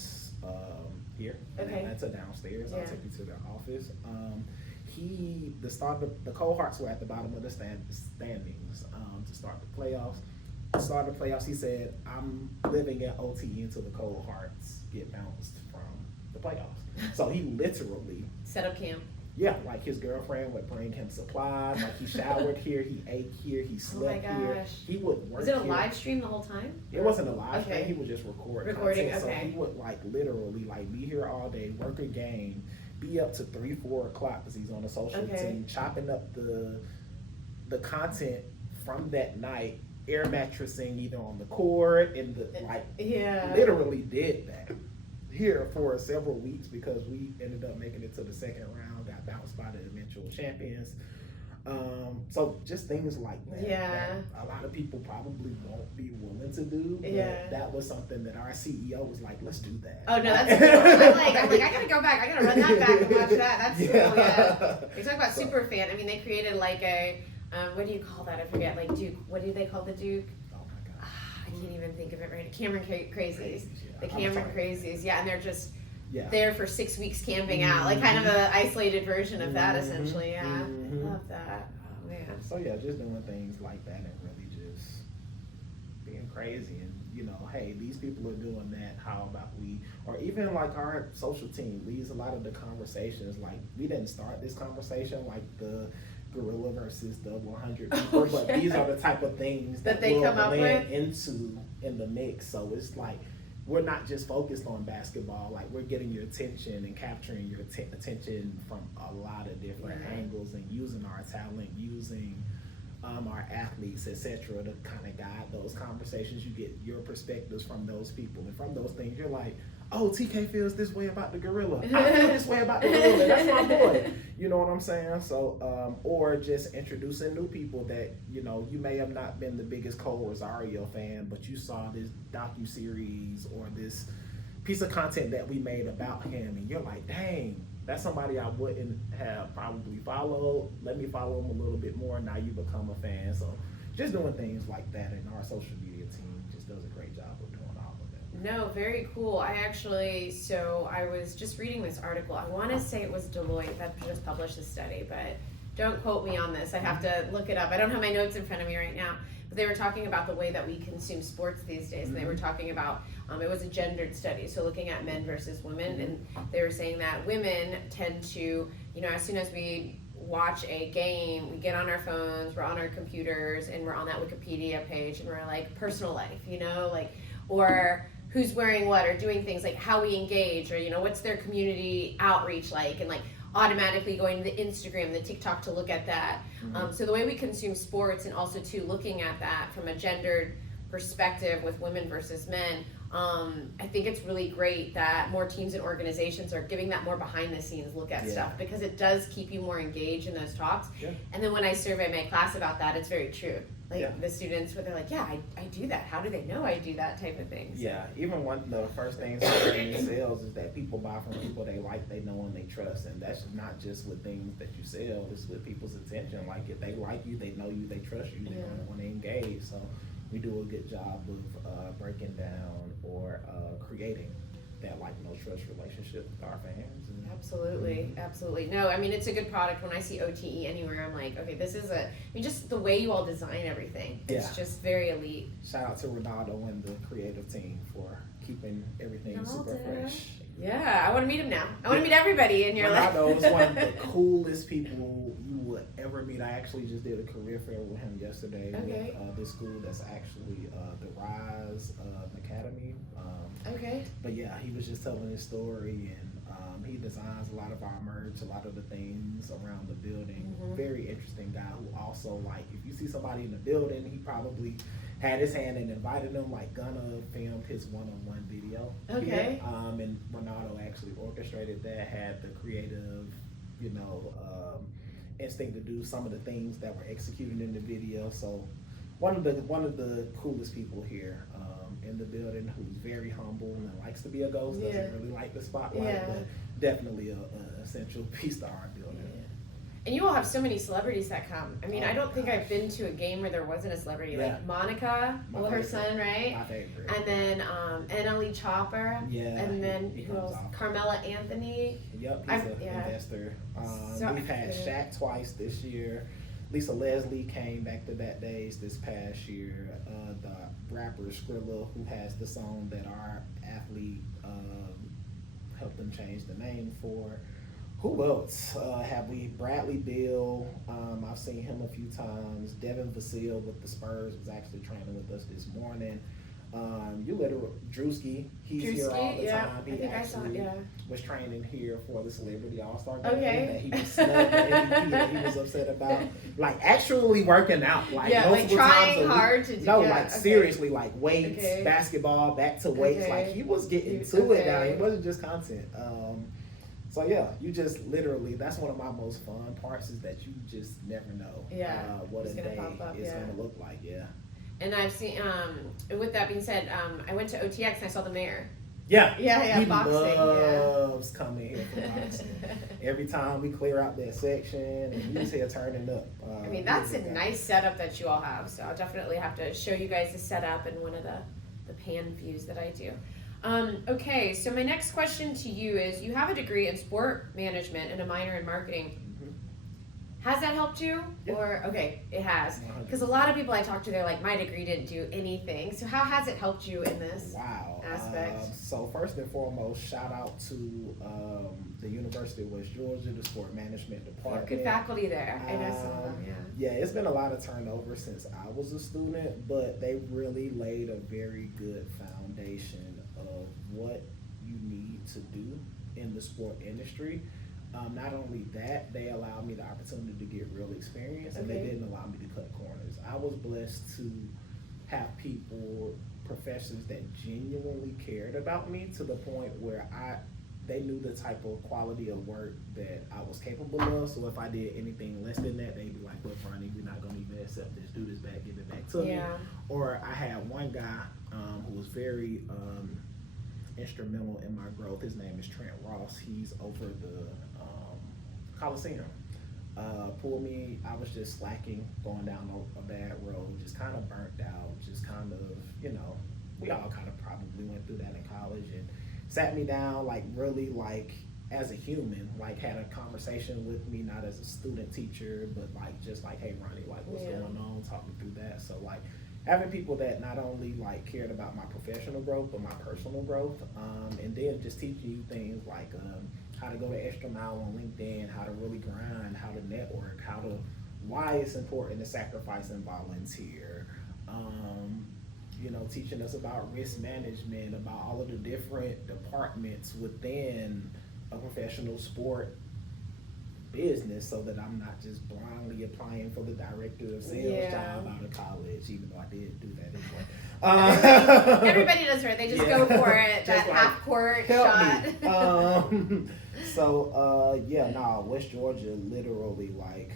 here. Okay. That's downstairs. I'll take you to their office. The Cold Hearts were at the bottom of the standings to start the playoffs. Started the playoffs, he said, I'm living at OTE until the Cold Hearts get bounced from the playoffs. So he literally set up camp. Yeah, like his girlfriend would bring him supplies. Like he showered here, he ate here, he slept here. He would work. Was it a live stream the whole time? It wasn't a live stream. He would just recording. Okay. So he would literally be here all day, work a game, be up to 3-4 o'clock because he's on a social team, chopping up the content from that night, air mattressing either on the court and literally did that here for several weeks because we ended up making it to the second round, got bounced by the eventual champions. So just things like that, that a lot of people probably won't be willing to do. But that was something that our CEO was like, let's do that. Oh no, that's cool. I'm like, I gotta go back. I gotta run that back and watch that. That's cool. Yeah. They talk about super fan. I mean, they created like a what do you call that? I forget. Like Duke. What do they call the Duke? Oh my God. I can't even think of it right. Cameron Crazies. The Cameron Crazies. Yeah, and they're just there for 6 weeks camping out, like kind of an isolated version of that, essentially. Yeah, I love that. Oh man. So yeah, just doing things like that and really just being crazy and hey, these people are doing that. How about we? Or even like our social team leads a lot of the conversations. Like we didn't start this conversation like the gorilla versus the 100 people, but these are the type of things that they come up with into in the mix. So it's like we're not just focused on basketball. Like we're getting your attention and capturing your attention from a lot of different angles and using our talent, using our athletes, etc., to kind of guide those conversations. You get your perspectives from those people, and from those things, you're like, oh, TK feels this way about the gorilla. I feel this way about the gorilla. That's my boy. You know what I'm saying? So, or just introducing new people that, you may have not been the biggest Cole Rosario fan, but you saw this docuseries or this piece of content that we made about him, and you're like, dang, that's somebody I wouldn't have probably followed. Let me follow them a little bit more. Now you become a fan. So just doing things like that, and our social media team just does a great job of doing all of that. No, very cool. I was just reading this article. I want to say it was Deloitte that just published this study, but don't quote me on this. I have to look it up. I don't have my notes in front of me right now. But they were talking about the way that we consume sports these days, and they were talking about, it was a gendered study, so looking at men versus women, and they were saying that women tend to, as soon as we watch a game, we get on our phones, we're on our computers, and we're on that Wikipedia page, and we're like, personal life, or who's wearing what, or doing things like how we engage, or what's their community outreach like, and automatically going to the Instagram, the TikTok to look at that. So the way we consume sports, and also too looking at that from a gendered perspective with women versus men, I think it's really great that more teams and organizations are giving that more behind the scenes look at stuff, because it does keep you more engaged in those talks. And then when I survey my class about that, it's very true. The students, where they're like, I do that. How do they know I do that type of thing? Yeah, even one of the first things in sales is that people buy from people they like, they know, and they trust. And that's not just with things that you sell, it's with people's attention. Like, if they like you, they know you, they trust you, they want to engage. So we do a good job of breaking down or creating that no trust relationship with our fans. And Absolutely. No, I mean, it's a good product. When I see OTE anywhere, I'm like, okay, this is just the way you all design everything. It's just very elite. Shout out to Ronaldo and the creative team for keeping everything super fresh. Yeah, I want to meet him now. I want to meet everybody in your life. Ronaldo is one of the coolest people you would ever meet. I actually just did a career fair with him yesterday with this school that's actually the Rise Academy. But yeah, he was just telling his story, and he designs a lot of our merch, a lot of the things around the building. Very interesting guy who also, if you see somebody in the building, he probably had his hand and invited them. Gunna filmed his one-on-one video. And Ronaldo actually orchestrated that, had the creative, instinct to do some of the things that were executed in the video. So one of the coolest people here in the building, who's very humble and likes to be a ghost, doesn't really like the spotlight, but definitely a essential piece to our building. And you all have so many celebrities that come. I mean, I don't think I've been to a game where there wasn't a celebrity. Monica, her son, right? My favorite. And then NLE Chopper. And then who else? Carmela Anthony. Yep, he's an investor. We've had Shaq twice this year. Lisa Leslie came back to That Days this past year. The rapper Skrilla, who has the song that our athlete helped them change the name for. Who else have we? Bradley Beal. I've seen him a few times. Devin Vasil with the Spurs was actually training with us this morning. Drewski, he's here all the time. He actually was training here for the Celebrity All-Star game that he was snubbed the MVP that he was upset about. Actually working out. Trying hard to do seriously, weights, basketball, back to weights. He was getting to it now. It wasn't just content. So yeah, you just literally, that's one of my most fun parts, is that you just never know what a day is going to look like. And I've seen, with that being said, I went to OTX and I saw the mayor. He boxing. Loves coming here for boxing. Every time we clear out that section, and he's here turning up. I mean, that's a nice setup that you all have. So I'll definitely have to show you guys the setup and one of the pan views that I do. Okay, so my next question to you is, you have a degree in sport management and a minor in marketing. Has that helped you? It has. Because a lot of people I talk to, they're like, my degree didn't do anything. So how has it helped you in this aspect? So first and foremost, shout out to the University of West Georgia, the sport management department. Good faculty there. I know some of them, it's been a lot of turnover since I was a student, but they really laid a very good foundation of what you need to do in the sport industry. Not only that, they allowed me the opportunity to get real experience, and they didn't allow me to cut corners. I was blessed to have professors that genuinely cared about me, to the point where they knew the type of quality of work that I was capable of. So if I did anything less than that, they'd be like, look, Ronnie, we're not going to even accept this. Do this back, give it back to me. Or I had one guy who was very instrumental in my growth. His name is Trent Ross. He's over the Coliseum. Pulled me. I was just slacking, going down a bad road, just kind of burnt out, just kind of, we all kind of probably went through that in college, and sat me down, like really like as a human, like had a conversation with me, not as a student teacher, but like just like, hey Ronnie, like what's going on? Talk me through that. So like having people that not only like cared about my professional growth, but my personal growth, and then just teaching you things like how to go the extra mile on LinkedIn, how to really grind, how to network, why it's important to sacrifice and volunteer. Teaching us about risk management, about all of the different departments within a professional sport business, so that I'm not just blindly applying for the director of sales job out of college, even though I did do that anyway. Everybody does, right? They just go for it, that like, half court shot. West Georgia literally like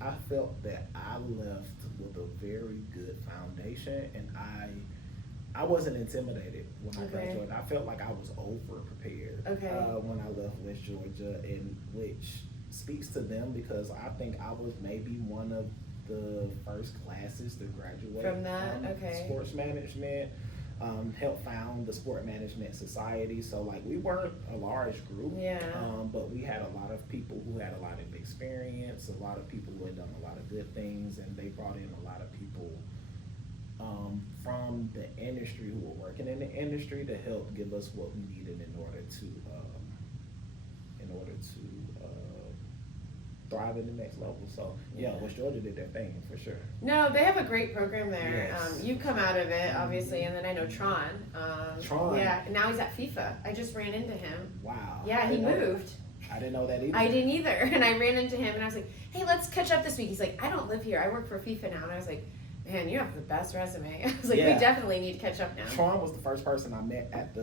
I felt that I left with a very good foundation, and I wasn't intimidated when I graduated. I felt like I was over prepared when I left West Georgia, and which speaks to them because I think I was maybe one of the first classes to graduate from that. Sports management. Helped found the Sport Management Society, so like we weren't a large group, but we had a lot of people who had a lot of experience, a lot of people who had done a lot of good things, and they brought in a lot of people from the industry who were working in the industry to help give us what we needed in order to thrive in the next level. So West Georgia did their thing for sure. No, they have a great program there. Yes. You come out of it obviously, and then I know Tron. Yeah, and now he's at FIFA. I just ran into him. Wow. Yeah, he moved. I didn't know that either. I didn't either, and I ran into him, and I was like, "Hey, let's catch up this week." He's like, "I don't live here. I work for FIFA now," and I was like, "Man, you have the best resume." I was like, "We definitely need to catch up now." Tron was the first person I met at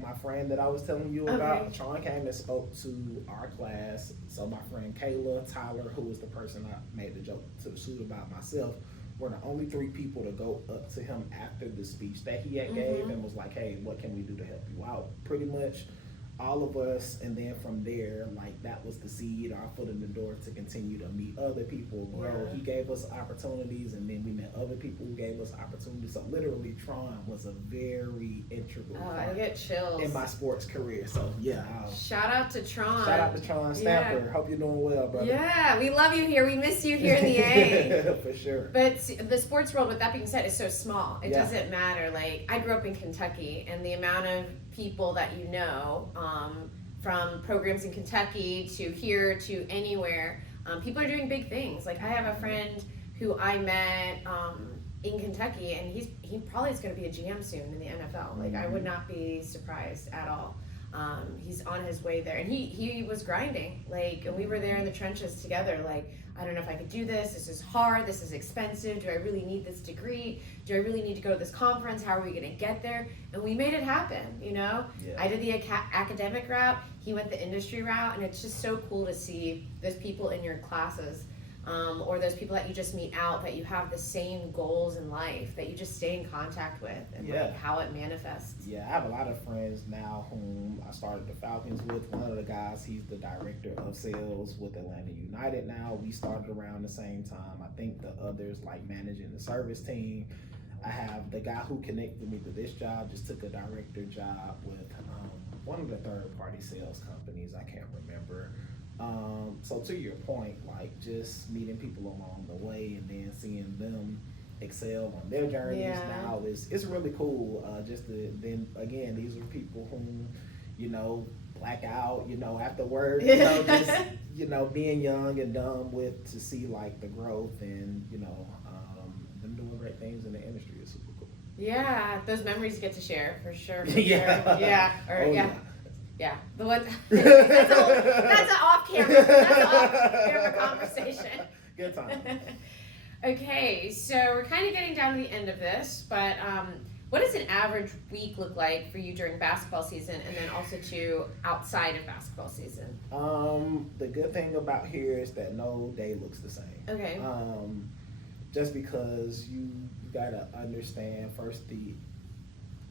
my friend that I was telling you about, Tron came and spoke to our class. So my friend Kayla, Tyler, who was the person I made the joke to the suit about myself, were the only 3 people to go up to him after the speech that he had gave and was like, "Hey, what can we do to help you out?" Pretty much all of us, and then from there, like that was the seed, our foot in the door to continue to meet other people, grow. He gave us opportunities, and then we met other people who gave us opportunities. So literally, Tron was a very integral part I get chills in my sports career. So shout out to Tron. Shout out to Tron Stamper. Hope you're doing well, brother. Yeah, we love you here. We miss you here in the A. For sure. But the sports world, with that being said, is so small. It doesn't matter. Like, I grew up in Kentucky, and the amount of people that from programs in Kentucky to here to anywhere, people are doing big things. Like, I have a friend who I met in Kentucky, and he probably is going to be a GM soon in the NFL. Like, I would not be surprised at all. He's on his way there, and he was grinding, like, and we were there in the trenches together. Like, I don't know if I could do this. This is hard. This is expensive. Do I really need this degree? Do I really need to go to this conference? How are we going to get there? And we made it happen, I did the academic route. He went the industry route, and it's just so cool to see those people in your classes, or those people that you just meet out, that you have the same goals in life, that you just stay in contact with, and like how it manifests. Yeah, I have a lot of friends now whom I started the Falcons with. One of the guys, he's the director of sales with Atlanta United now. We started around the same time. I think the others, like managing the service team. I have the guy who connected me to this job, just took a director job with one of the third-party sales companies. I can't remember. So to your point, like just meeting people along the way and then seeing them excel on their journeys now it's really cool. Then again, these are people whom, black out, afterward, just, being young and dumb with to see like the growth and, them doing great things in the industry is super cool. Yeah, those memories you get to share for sure. Yeah. Yeah, the one that's an off-camera conversation. Good time. Okay, so we're kind of getting down to the end of this, but what does an average week look like for you during basketball season, and then also to outside of basketball season? The good thing about here is that no day looks the same. Okay. Just because you gotta understand first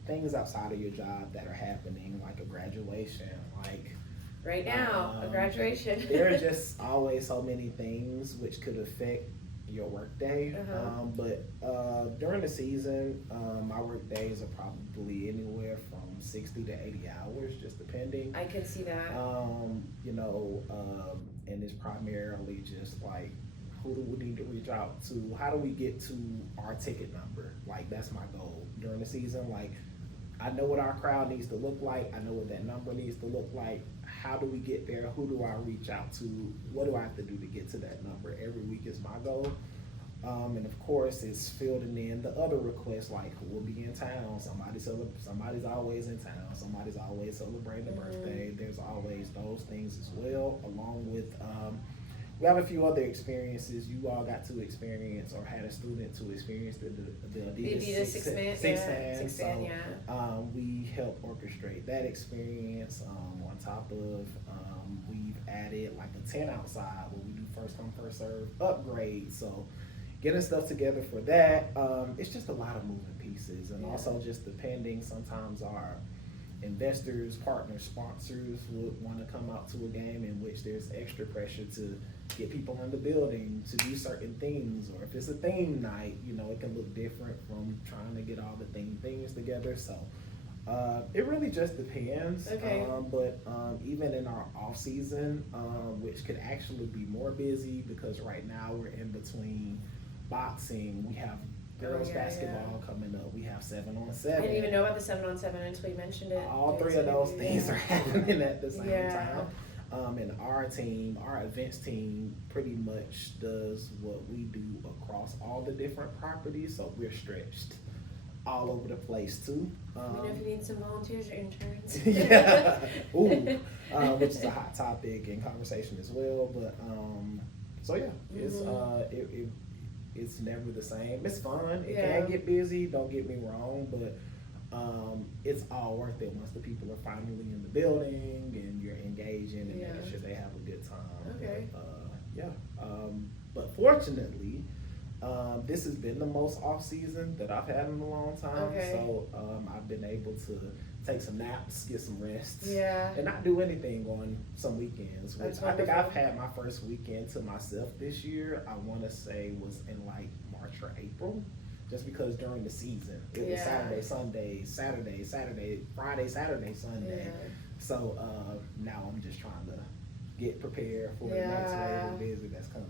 things outside of your job that are happening, like a graduation, like Right now, a graduation. there are just always so many things which could affect your work day. But during the season, my work days are probably anywhere from 60 to 80 hours, just depending. I can see that. And it's primarily just like, who do we need to reach out to? How do we get to our ticket number? Like, that's my goal during the season. Like, I know what our crowd needs to look like. I know what that number needs to look like. How do we get there? Who do I reach out to? What do I have to do to get to that number? Every week is my goal. And of course, it's filling in the other requests, like who will be in town. Somebody's always in town. Somebody's always celebrating a birthday. There's always those things as well, along with we have a few other experiences you all got to experience or had a student to experience the Adidas six man. We help orchestrate that experience. On top of we've added like a tent outside where we do first come first serve upgrades. So getting stuff together for that, it's just a lot of moving pieces, and also just depending. Sometimes our investors, partners, sponsors would want to come out to a game in which there's extra pressure to get people in the building to do certain things, or if it's a theme night, it can look different from trying to get all the things together. So it really just depends. Okay. But even in our off season, which could actually be more busy because right now we're in between boxing, we have girls basketball coming up. We have 7-on-7. I didn't even know about the 7-on-7 until you mentioned it. All three of those things are happening at the same time. And our team, our events team, pretty much does what we do across all the different properties. So we're stretched all over the place too. If you need some volunteers or interns. Which is a hot topic and conversation as well. But it's never the same. It's fun. It can get busy, don't get me wrong, but it's all worth it once the people are finally in the building and you're engaging and making sure they have a good time. Okay. But fortunately, this has been the most off season that I've had in a long time. Okay. So I've been able to take some naps, get some rest, and not do anything on some weekends. Which That's I think wonderful. I've had my first weekend to myself this year. I want to say was in like March or April, just because during the season it was Saturday, Friday, Saturday, Sunday. So now I'm just trying to get prepared for the next wave of busy that's coming.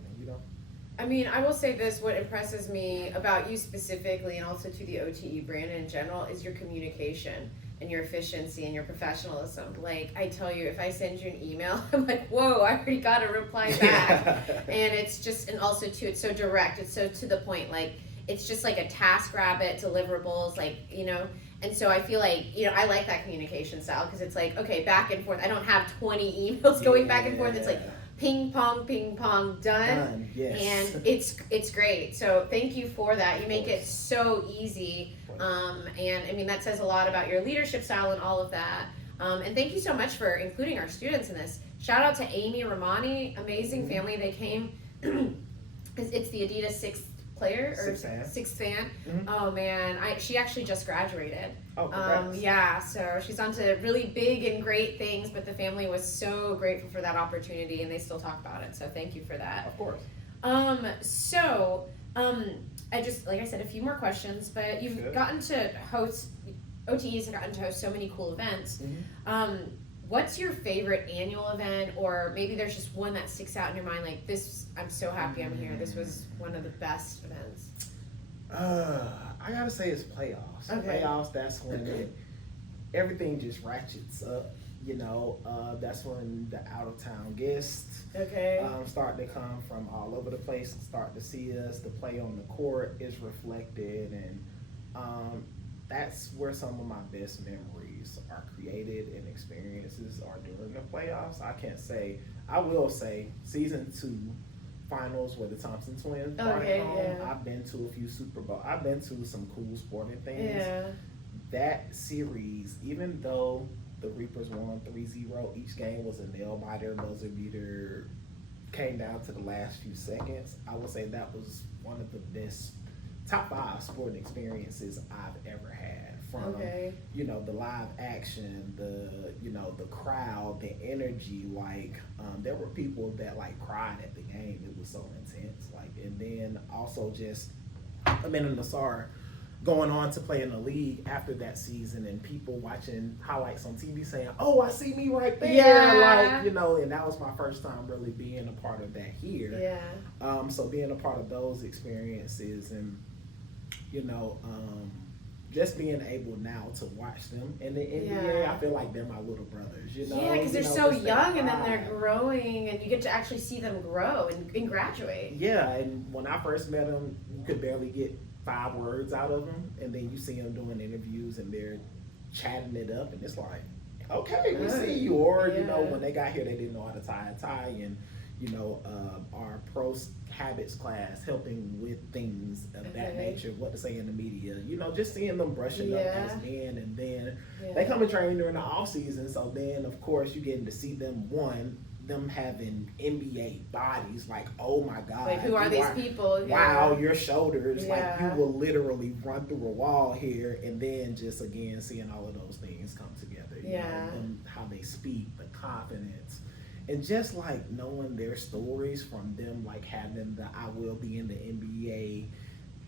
I mean, I will say this, what impresses me about you specifically and also to the OTE brand in general is your communication and your efficiency and your professionalism. Like, I tell you, if I send you an email, I'm like, whoa, I already got a reply back. And it's just, and also too, it's so direct, it's so to the point, like, it's just like a task rabbit, deliverables, like, and so I feel like, I like that communication style because it's like, okay, back and forth. I don't have 20 emails going back and forth. It's like, ping pong, done. Yes. And it's great. So thank you for that. You make it so easy. And I mean, that says a lot about your leadership style and all of that. And thank you so much for including our students in this. Shout out to Amy Romani, amazing family. They came, it's the Adidas sixth player or sixth fan. Oh man, she actually just graduated. Oh, congrats. So she's on to really big and great things, but the family was so grateful for that opportunity and they still talk about it. So thank you for that. Of course. I just, like I said, a few more questions, but you've gotten to host, OTEs have gotten to host so many cool events. What's your favorite annual event, or maybe there's just one that sticks out in your mind, like this, I'm so happy I'm here, this was one of the best events? I gotta say it's playoffs. Playoffs, that's when everything just ratchets up. That's when the out of town guests start to come from all over the place and start to see us. The play on the court is reflected, and that's where some of my best memories are created and experiences are during the playoffs. I will say season 2 finals where the Thompson twins brought it home. I've been to a few Super Bowl. I've been to some cool sporting things. That series, even though the Reapers won 3-0, each game was a nail biter, buzzer beater, came down to the last few seconds. I would say that was one of the best top 5 sporting experiences I've ever had from, you know, the live action, the, you know, the crowd, the energy. Like, there were people that like cried at the game. It was so intense. Like, and then also just, Amanda Nassar going on to play in the league after that season, and people watching highlights on TV saying, "Oh, I see me right there." Yeah. Like, you know, and that was my first time really being a part of that here. Yeah. So being a part of those experiences, and, you know, just being able now to watch them in the NBA, I feel like they're my little brothers, you know? Yeah, because they're you know, so just young, that and then vibe. they're growing, and you get to actually see them grow and graduate. Yeah, and when I first met them, you could barely get 5 words out of them, and then you see them doing interviews and they're chatting it up, and it's like, okay, we see you. Or, you know, when they got here, they didn't know how to tie a tie, and, you know, our pro habits class helping with things of that nature, what to say in the media, you know, just seeing them brushing up as men, and then they come and train during the off season, so then of course you getting to see them them having NBA bodies, like, oh my God, like, who are these people? Wow, your shoulders, like, you will literally run through a wall here, and then just again seeing all of those things come together. You know, them, how they speak, the confidence, and just like knowing their stories from them, like having the "I will be in the NBA"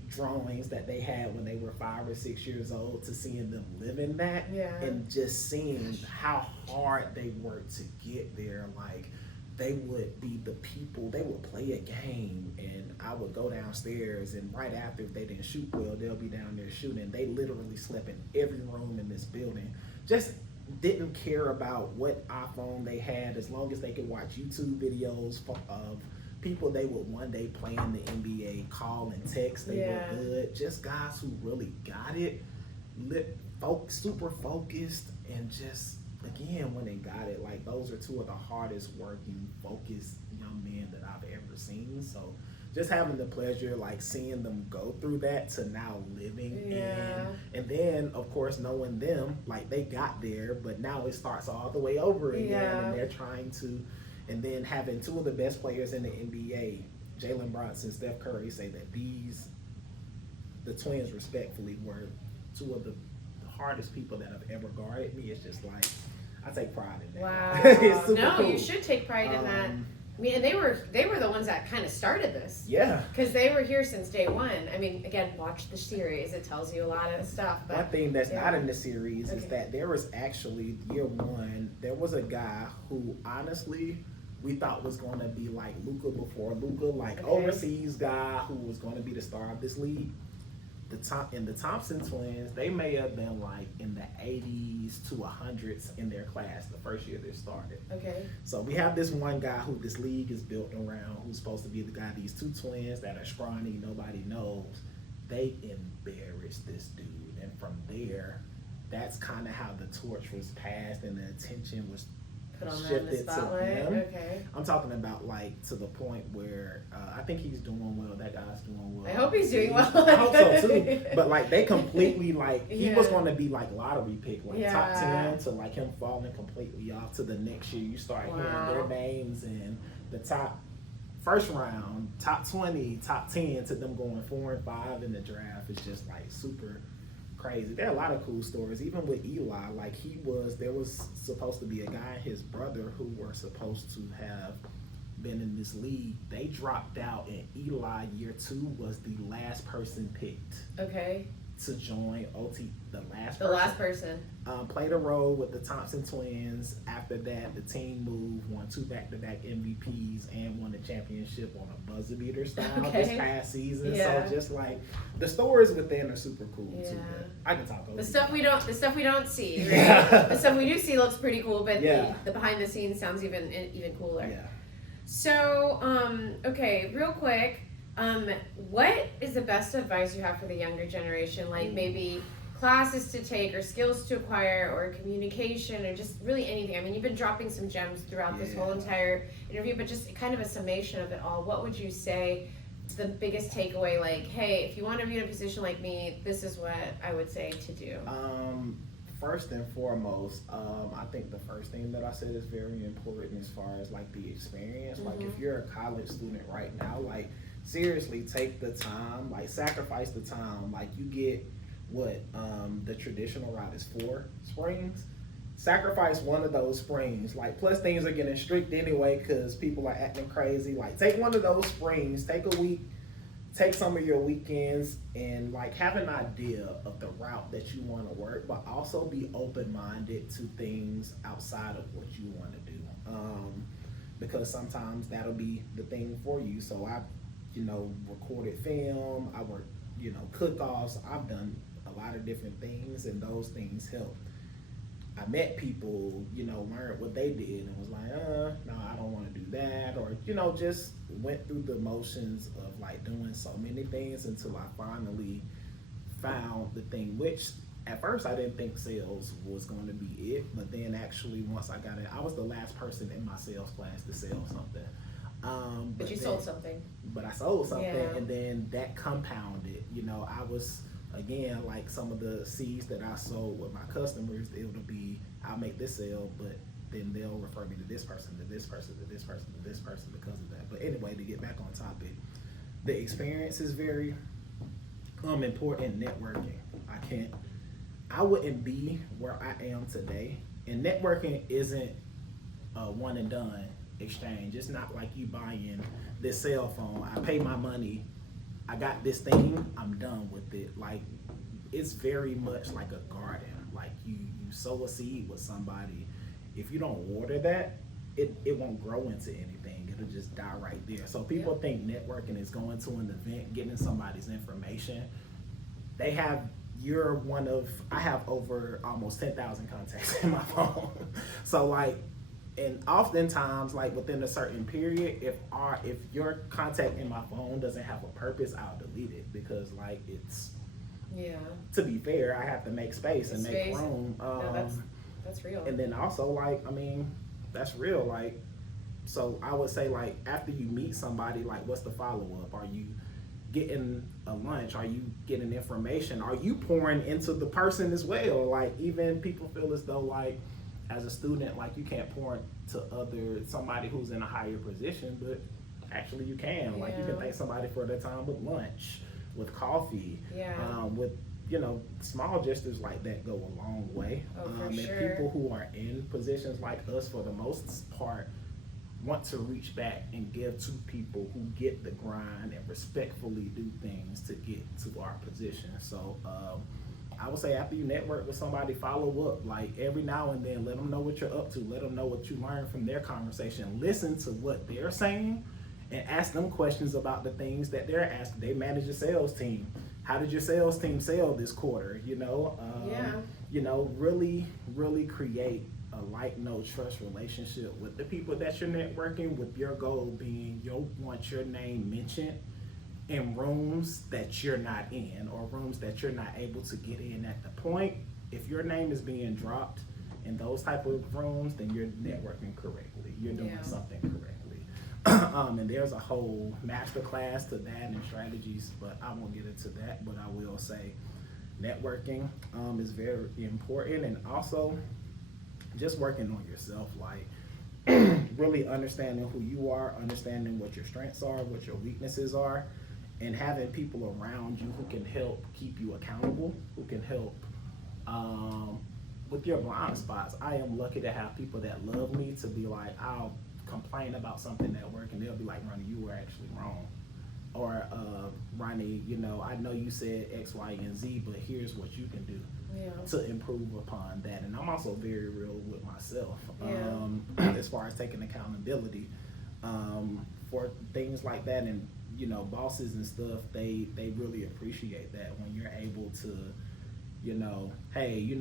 drawings that they had when they were 5 or 6 years old, to seeing them living that, and just seeing how hard they worked to get there. Like, they would be the people, they would play a game, and I would go downstairs, and right after, if they didn't shoot well, they'll be down there shooting. They literally slept in every room in this building, just didn't care about what iPhone they had, as long as they could watch YouTube videos of people they would one day play in the NBA, call and text. They were good. Just guys who really got it, super focused, and just, again, when they got it, like, those are 2 of the hardest working, focused young men that I've ever seen. So just having the pleasure, like, seeing them go through that to now living in, and then of course knowing them, like, they got there, but now it starts all the way over again, and they're trying to. And then having 2 of the best players in the NBA, Jalen Brunson, Steph Curry, say that the twins, respectfully, were 2 of the hardest people that have ever guarded me. It's just like, I take pride in that. Wow. It's super cool. You should take pride in that. I mean, and they were the ones that kind of started this. Yeah. Because they were here since day one. I mean, again, watch the series. It tells you a lot of the stuff. But one thing that's not in the series is that there was actually, year 1, there was a guy who, honestly, we thought was going to be like Luka before Luka, like overseas guy who was going to be the star of this league. The Thompson twins, they may have been like in the 80s to 100s in their class the first year they started. So we have this one guy who this league is built around, who's supposed to be the guy. These 2 twins that are scrawny, nobody knows. They embarrassed this dude, and from there, that's kind of how the torch was passed and the attention was put on shifted the to spotlight. him. I'm talking about, like, to the point where I think he's doing well. That guy's doing well. I hope he's doing well. I hope so too. But like, they completely, like, he was going to be like lottery pick, like top 10, to like him falling completely off to the next year. You start hearing their names in the top first round, top 20, top 10, to them going 4 and 5 in the draft. Is just like super crazy. There are a lot of cool stories, even with Eli. Like, there was supposed to be a guy and his brother who were supposed to have been in this league. They dropped out, and Eli, year 2, was the last person picked to join OT. The last person. Played a role with the Thompson twins. After that, the team moved, won 2 back-to-back MVPs, and won the championship on a buzzer beater style this past season. So just like, the stories within are super cool too. But I can talk over the stuff we don't see. Right? The stuff we do see looks pretty cool, but the behind the scenes sounds even cooler. So real quick. What is the best advice you have for the younger generation? Like, maybe classes to take, or skills to acquire, or communication, or just really anything. I mean, you've been dropping some gems throughout this whole entire interview, but just kind of a summation of it all. What would you say is the biggest takeaway? Like, hey, if you want to be in a position like me, this is what I would say to do. First and foremost, I think the first thing that I said is very important as far as like the experience. Like, if you're a college student right now, like, seriously, take the time, like, sacrifice the time. Like, you get what the traditional route is 4 springs. Sacrifice one of those springs. Like, plus things are getting strict anyway because people are acting crazy. Like, take one of those springs, take a week, take some of your weekends, and like have an idea of the route that you want to work, but also be open-minded to things outside of what you want to do. Because sometimes that'll be the thing for you. So I, recorded film, I work, cook-offs. I've done a lot of different things, and those things help. I met people, learned what they did and was like, no, I don't want to do that. Or, just went through the motions of like doing so many things until I finally found the thing, which at first I didn't think sales was going to be it. But then actually once I got it, I was the last person in my sales class to sell something. But you sold something. But I sold something, Yeah. and then that compounded. I was, again, like some of the seeds that I sold with my customers, it would be, I'll make this sale, but then they'll refer me to this person, to this person, to this person, to this person because of that. But anyway, to get back on topic, the experience is very important in networking. I wouldn't be where I am today. And networking isn't a one and done exchange. It's not like you buying this cell phone. I pay my money, I got this thing, I'm done with it. Like, it's very much like a garden. Like you sow a seed with somebody. If you don't water that, it won't grow into anything. It'll just die right there. So people think networking is going to an event, getting somebody's information. I have over almost 10,000 contacts in my phone. So like, and oftentimes, like within a certain period, if your contact in my phone doesn't have a purpose, I'll delete it because like it's. Yeah. To be fair, I have to make space and make room. No, that's real. And then also like, that's real. Like, so I would say like after you meet somebody, like what's the follow up? Are you getting a lunch? Are you getting information? Are you pouring into the person as well? Like even people feel as though like as a student, like you can't pour into somebody who's in a higher position, but actually you can. Like you can thank somebody for their time with lunch, with coffee, with small gestures like that go a long way. And people who are in positions like us, for the most part, want to reach back and give to people who get the grind and respectfully do things to get to our position. So I would say after you network with somebody, follow up. Like every now and then, let them know what you're up to. Let them know what you learned from their conversation. Listen to what they're saying and ask them questions about the things that they're asking. They manage a sales team. How did your sales team sell this quarter? Really, really create a like, no trust relationship with the people that you're networking with, your goal being you'll want your name mentioned in rooms that you're not in or rooms that you're not able to get in at the point. If your name is being dropped in those type of rooms, then you're networking correctly. You're doing something correctly. And there's a whole master class to that and strategies, but I won't get into that. But I will say networking is very important, and also just working on yourself, like really understanding who you are, understanding what your strengths are, what your weaknesses are, and having people around you who can help keep you accountable, who can help with your blind spots. I am lucky to have people that love me to be like, I'll complain about something at work and they'll be like, Ronnie, you were actually wrong. Or Ronnie, I know you said X, Y, and Z, but here's what you can do to improve upon that. And I'm also very real with myself as far as taking accountability for things like that. And bosses and stuff, they really appreciate that when you're able to, hey,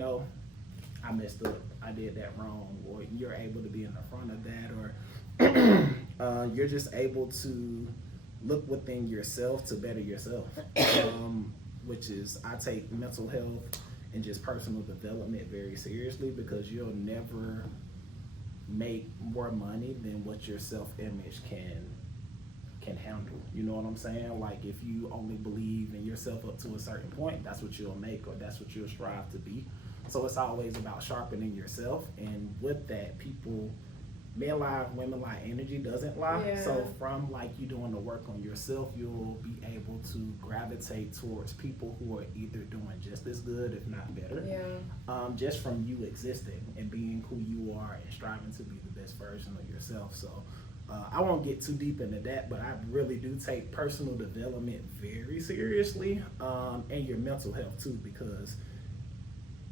I messed up, I did that wrong, or you're able to be in the front of that, or you're just able to look within yourself to better yourself, which is, I take mental health and just personal development very seriously, because you'll never make more money than what your self-image can handle. You know what I'm saying? Like if you only believe in yourself up to a certain point, that's what you'll make, or that's what you'll strive to be. So it's always about sharpening yourself, and with that, people men lie, women lie, energy doesn't lie. Yeah. So from like you doing the work on yourself, you'll be able to gravitate towards people who are either doing just as good, if not better. Yeah. Just from you existing and being who you are and striving to be the best version of yourself. So I won't get too deep into that, but I really do take personal development very seriously, and your mental health too, because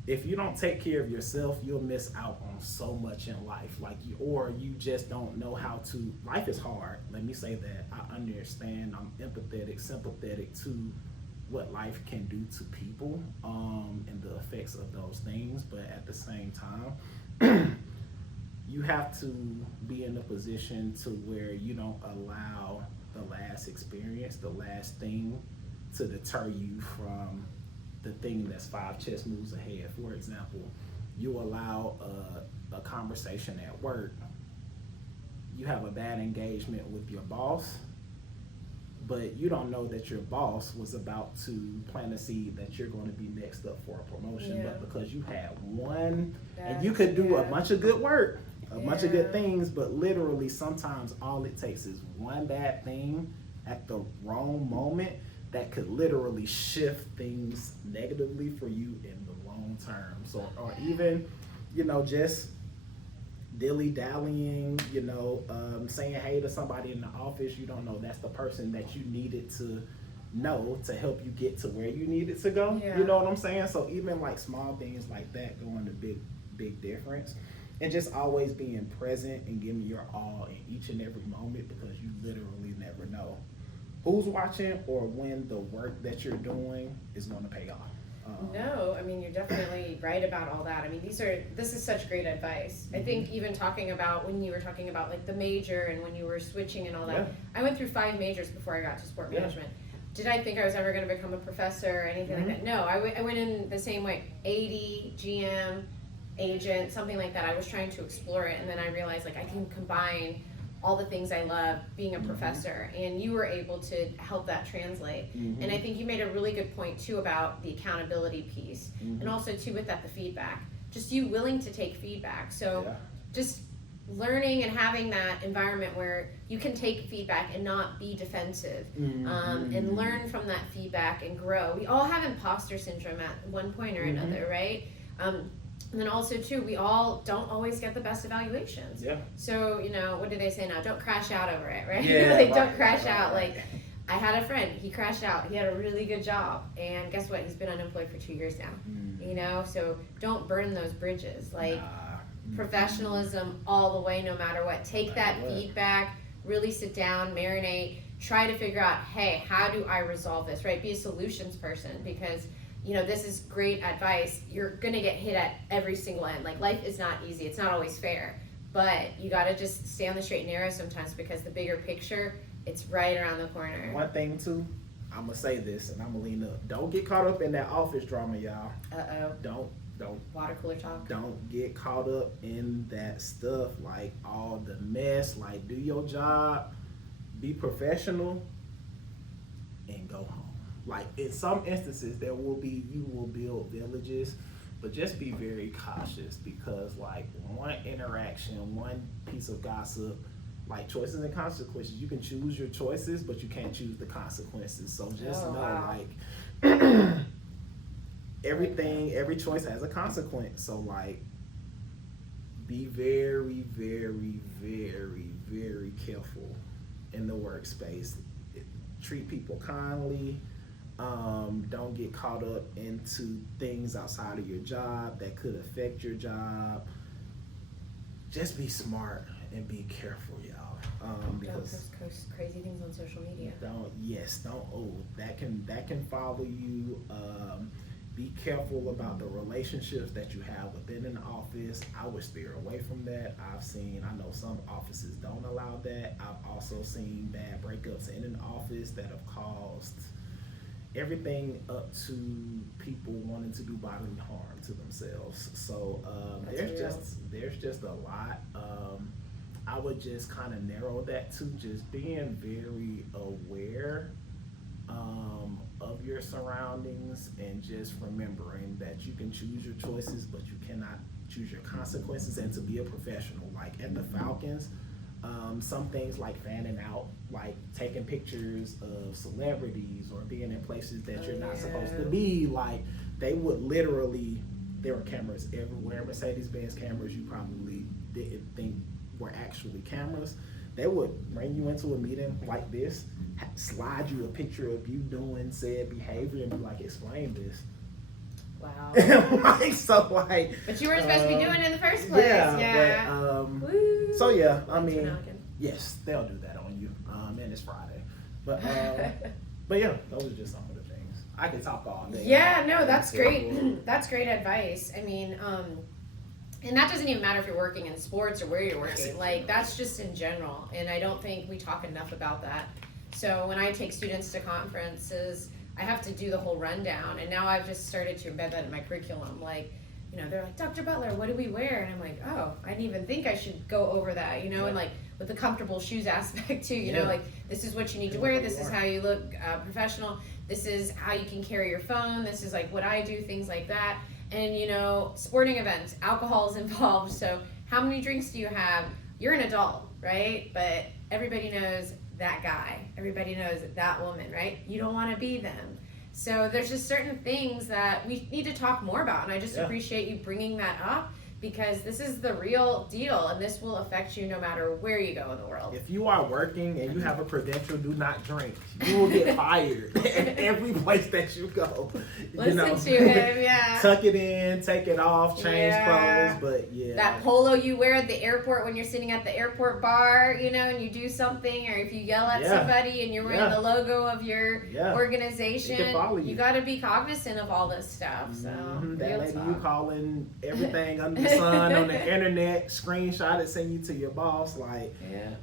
if you don't take care of yourself, you'll miss out on so much in life. Or you just don't know how to. Life is hard. Let me say that. I understand. I'm empathetic, sympathetic to what life can do to people, and the effects of those things. But at the same time, you have to be in a position to where you don't allow the last experience, the last thing, to deter you from the thing that's 5 chess moves ahead. For example, you allow a conversation at work, you have a bad engagement with your boss, but you don't know that your boss was about to plant a seed that you're going to be next up for a promotion. Yeah. But because you had one, and That's you could do a good. bunch of good work, a bunch of good Yeah. things, but literally sometimes all it takes is one bad thing at the wrong moment that could literally shift things negatively for you in the long term. So, or even, just dilly-dallying, saying hey to somebody in the office, you don't know that's the person that you needed to know to help you get to where you needed to go. Yeah. You know what I'm saying? So even like small things like that go into big difference. And just always being present and giving your all in each and every moment, because you literally never know who's watching or when the work that you're doing is going to pay off. No, I mean, you're definitely right about all that. I mean, this is such great advice. I think even talking about when you were talking about like the major and when you were switching and all that, Yeah. I went through 5 majors before I got to sport Yeah. management. Did I think I was ever going to become a professor or anything like that? No, I went in the same way, AD, GM, agent, something like that. I was trying to explore it, and then I realized like I can combine all the things I love being a professor, and you were able to help that translate. And I think you made a really good point too about the accountability piece, and also too with that the feedback, just you willing to take feedback. So Yeah. just learning and having that environment where you can take feedback and not be defensive, and learn from that feedback and grow. We all have imposter syndrome at one point or another, right? And then also too, we all don't always get the best evaluations. Yeah. So, what do they say now? Don't crash out over it, right? Yeah, like, don't right, crash right, out. right. Like, I had a friend, he crashed out. He had a really good job. And guess what? He's been unemployed for 2 years now. So don't burn those bridges. Like, professionalism all the way, no matter what. Take that feedback, really sit down, marinate, try to figure out, hey, how do I resolve this, right? Be a solutions person, because this is great advice. You're going to get hit at every single end. Like, life is not easy. It's not always fair. But you got to just stay on the straight and narrow sometimes, because the bigger picture, it's right around the corner. One thing, too, I'm going to say this, and I'm going to lean up. Don't get caught up in that office drama, y'all. Uh-oh. Don't. Water cooler talk. Don't get caught up in that stuff, like all the mess. Like, do your job, be professional, and go home. Like, in some instances, you will build villages, but just be very cautious, because like one interaction, one piece of gossip, like choices and consequences, you can choose your choices, but you can't choose the consequences. So just know, like, every choice has a consequence. So like, be very, very, very, very careful in the workspace. Treat people kindly. Don't get caught up into things outside of your job that could affect your job. Just be smart and be careful, y'all. Because don't post crazy things on social media. That can follow you. Be careful about the relationships that you have within an office. I would steer away from that. I know some offices don't allow that. I've also seen bad breakups in an office that have caused everything up to people wanting to do bodily harm to themselves. So there's just a lot. I would just kind of narrow that to just being very aware of your surroundings, and just remembering that you can choose your choices, but you cannot choose your consequences, and to be a professional. Like at the Falcons, some things like fanning out, like taking pictures of celebrities or being in places that you're not supposed to be, like they would literally, there were cameras everywhere, Mercedes-Benz cameras you probably didn't think were actually cameras. They would bring you into a meeting like this, slide you a picture of you doing said behavior and be like, explain this. Wow. But you weren't supposed to be doing it in the first place. Yeah. So yeah, I mean, yes, they'll do that on you. And it's Friday. But yeah, those are just some of the things. I could talk all day. Yeah, no, that's great. That's great advice. I mean, and that doesn't even matter if you're working in sports or where you're working. Like, that's just in general. And I don't think we talk enough about that. So when I take students to conferences, I have to do the whole rundown. And now I've just started to embed that in my curriculum. Like, you know, they're like, Dr. Butler, what do we wear? And I'm like, oh, I didn't even think I should go over that, you know, and like with the comfortable shoes aspect too, you know, like this is what you need to wear. This is how you look professional. This is how you can carry your phone. This is like what I do, things like that. And, you know, sporting events, alcohol is involved. So how many drinks do you have? You're an adult, right? But everybody knows that guy. Everybody knows that woman, right? You don't want to be them. So there's just certain things that we need to talk more about. And I just appreciate you bringing that up, because this is the real deal, and this will affect you no matter where you go in the world. If you are working and you have a credential, do not drink. You will get fired at every place that you go. Listen to him, yeah. Tuck it in, take it off, change clothes, but yeah. That polo you wear at the airport when you're sitting at the airport bar, you know, and you do something, or if you yell at somebody and you're wearing the logo of your organization, you got to be cognizant of all this stuff. So that lady you calling everything under the sun on the internet, screenshot it, send you to your boss, like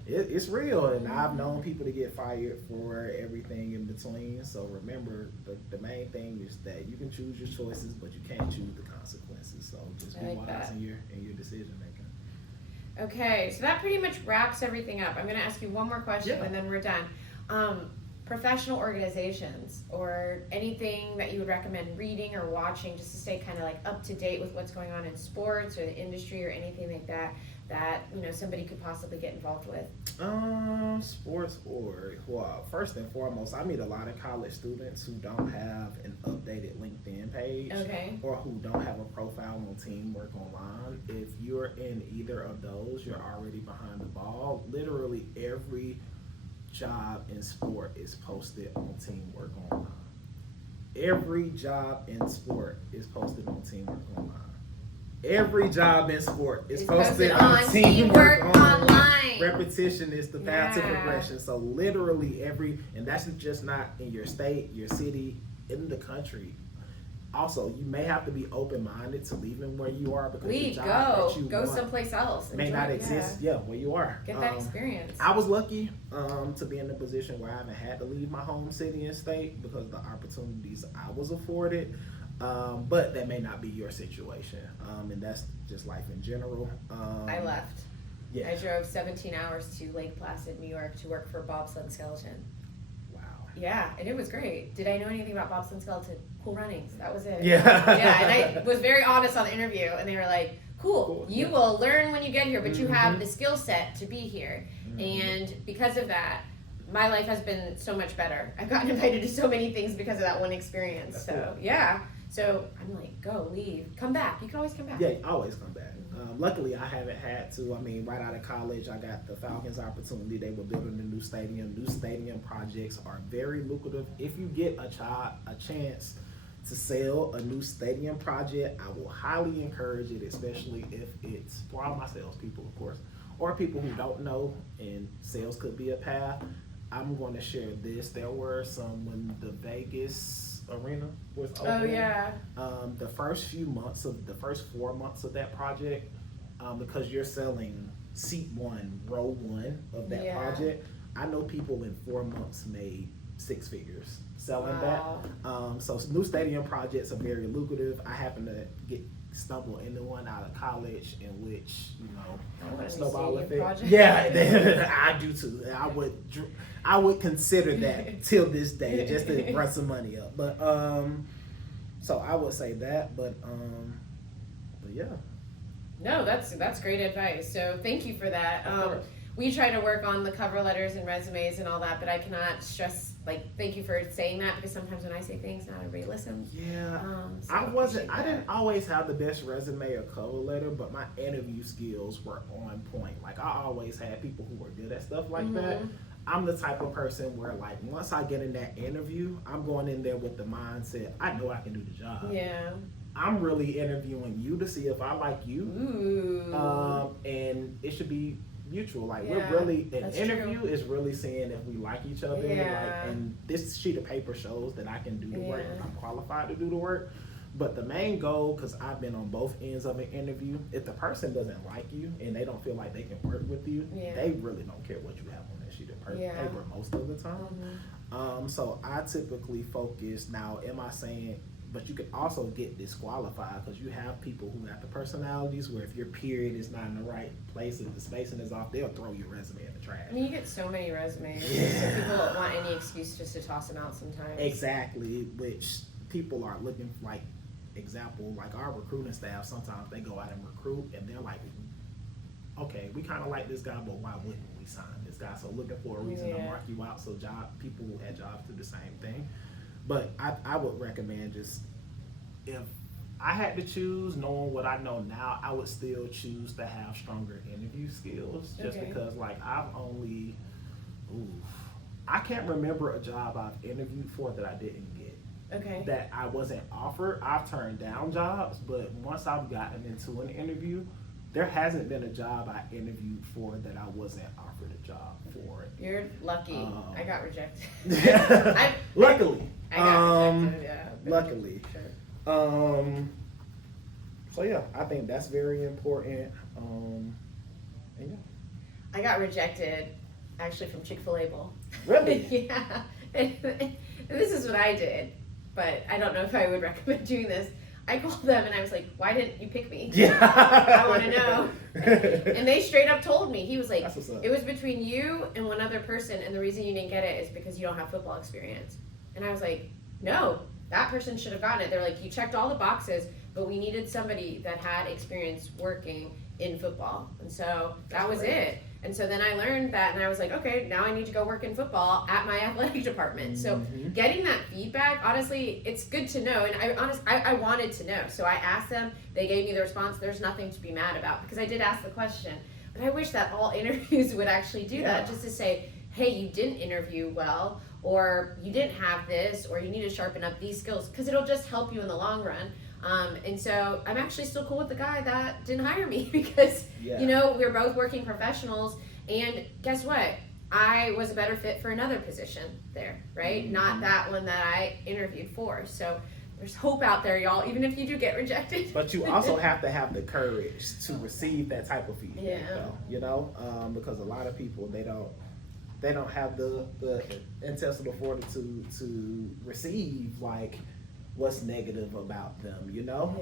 it's real. And I've known people to get fired for everything in between. So remember, the main thing is that you can choose your choices, but you can't choose the consequences. So just be wise in your decision making. Okay, so that pretty much wraps everything up. I'm going to ask you one more question and then we're done. Professional organizations, or anything that you would recommend reading or watching just to stay kind of like up to date with what's going on in sports or the industry or anything like that, that, you know, somebody could possibly get involved with? Sports well, first and foremost, I meet a lot of college students who don't have an updated LinkedIn page or who don't have a profile on Teamwork Online. If you're in either of those, you're already behind the ball. Literally every job in sport is posted on Teamwork Online. Every job in sport is posted on Teamwork Online. Every job in sport is posted on Teamwork Online. Repetition is the path to progression. So literally and that's just not in your state, your city, in the country. Also, you may have to be open-minded to leaving where you are, because the job that you go want someplace else. May not exist, where you are. Get that experience. I was lucky to be in a position where I haven't had to leave my home city and state because of the opportunities I was afforded. But that may not be your situation, and that's just life in general. I left. I drove 17 hours to Lake Placid, New York, to work for Bobsled and Skeleton. Yeah, and it was great. Did I know anything about Bobsled and Skeleton? Cool runnings. That was it. And I was very honest on the interview, and they were like, cool. You will learn when you get here, but you have the skill set to be here. And because of that, my life has been so much better. I've gotten invited to so many things because of that one experience. That's cool. So I'm like, go, leave, come back. You can always come back. Yeah, always come back. Luckily, I haven't had to. I mean, right out of college, I got the Falcons opportunity. They were building a new stadium. New stadium projects are very lucrative. If you get a chance to sell a new stadium project, I will highly encourage it, especially if it's for all my salespeople, of course, or people who don't know, and sales could be a path. I'm going to share this. There were some when the Vegas arena was open. The first 4 months of that project, because you're selling seat 1, row 1 of that project, I know people in 4 months made 6 figures selling that. So new stadium projects are very lucrative. I happen to stumble into one out of college in which, you know, snowball effect. I do too. I would consider that till this day, just to run some money up. But so I would say that. But yeah. No, that's great advice. So thank you for that. We try to work on the cover letters and resumes and all that, but I cannot stress, thank you for saying that, because sometimes when I say things, not everybody listens. Yeah, So I didn't always have the best resume or cover letter, but my interview skills were on point. Like, I always had people who were good at stuff like that. I'm the type of person where, like, once I get in that interview, I'm going in there with the mindset, I know I can do the job. Yeah. I'm really interviewing you to see if I like you. Ooh. And it should be mutual. Like, Yeah, we're really, an that's interview true. is really seeing if we like each other. Yeah. Like, and this sheet of paper shows that I can do the work and I'm qualified to do the work. But the main goal, because I've been on both ends of an interview, if the person doesn't like you and they don't feel like they can work with you, they really don't care what you have on that sheet of paper most of the time. So I typically focus, now am I saying, but you can also get disqualified because you have people who have the personalities where if your period is not in the right place, if the spacing is off, they'll throw your resume in the trash. I mean, you get so many resumes. Yeah. So people want any excuse just to toss them out sometimes. Exactly, which people are looking for, like, example, like our recruiting staff, sometimes they go out and recruit and they're like, okay, we kind of like this guy, but why wouldn't we sign this guy? So looking for a reason to mark you out, so people at jobs do the same thing. But I would recommend, just, if I had to choose, knowing what I know now, I would still choose to have stronger interview skills, just because, like, I can't remember a job I've interviewed for that I didn't get. That I wasn't offered. I've turned down jobs, but once I've gotten into an interview, there hasn't been a job I interviewed for that I wasn't offered a job for. You're lucky. I got rejected. Luckily. I got rejected, yeah. Luckily. Sure. So yeah, I think that's very important. And yeah. I got rejected actually from Chick-fil-A Bowl. Really? Yeah. And this is what I did, but I don't know if I would recommend doing this. I called them and I was like, why didn't you pick me? Yeah. I want to know. And they straight up told me. He was like, it was between you and one other person, and the reason you didn't get it is because you don't have football experience. And I was like, no, that person should have gotten it. They're like, you checked all the boxes, but we needed somebody that had experience working in football. And so that was it. And so then I learned that, and I was like, okay, now I need to go work in football at my athletic department. So getting that feedback, honestly, it's good to know. And I wanted to know. So I asked them, they gave me the response. There's nothing to be mad about, because I did ask the question. But I wish that all interviews would actually do that, just to say, hey, you didn't interview well, or you didn't have this, or you need to sharpen up these skills, because it'll just help you in the long run. And so I'm actually still cool with the guy that didn't hire me, because, you know, we're both working professionals, and guess what? I was a better fit for another position there, right? Not that one that I interviewed for. So there's hope out there, y'all, even if you do get rejected. But you also have to have the courage to receive that type of feedback, though, you know, because a lot of people, they don't have the intestinal fortitude to receive, like, what's negative about them, you know?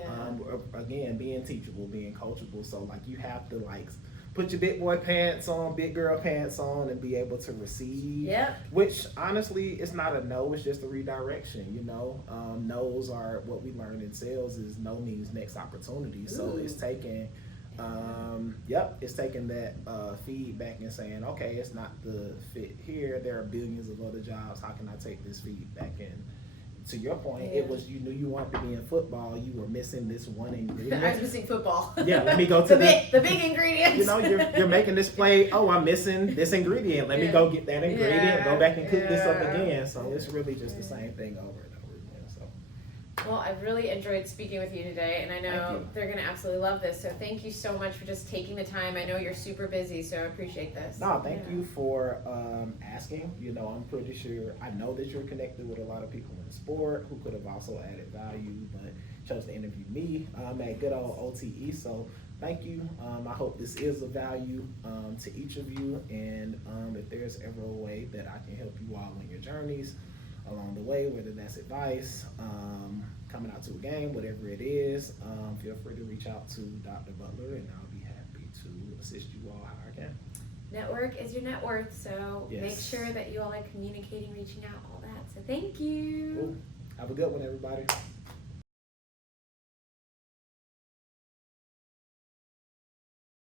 Again, being teachable, being coachable. So, like, you have to, like, put your big boy pants on, big girl pants on, and be able to receive. Which, honestly, it's not a no, it's just a redirection, you know? No's are, what we learn in sales is no means next opportunity. So it's taking, it's taking that feedback and saying, okay, it's not the fit here. There are billions of other jobs. How can I take this feedback in? To your point, it was, you knew you wanted to be in football. You were missing this one ingredient. I was missing football. Let me go to the big ingredients. You know, you're making this play. Oh, I'm missing this ingredient. Let me go get that ingredient. Go back and cook this up again. So it's really just the same thing over and over again. So. Well, I've really enjoyed speaking with you today, and I know they're going to absolutely love this. So thank you so much for just taking the time. I know you're super busy, so I appreciate this. No, thank you for asking. You know, I'm pretty sure, I know that you're connected with a lot of people in sport who could have also added value, but chose to interview me at good old OTE. So thank you. I hope this is of value to each of you, and if there's ever a way that I can help you all on your journeys along the way, whether that's advice, coming out to a game, whatever it is, feel free to reach out to Dr. Butler, and I'll be happy to assist you all how I can. Network is your net worth, so make sure that you all are communicating, reaching out, all that. So thank you. Cool. Have a good one, everybody.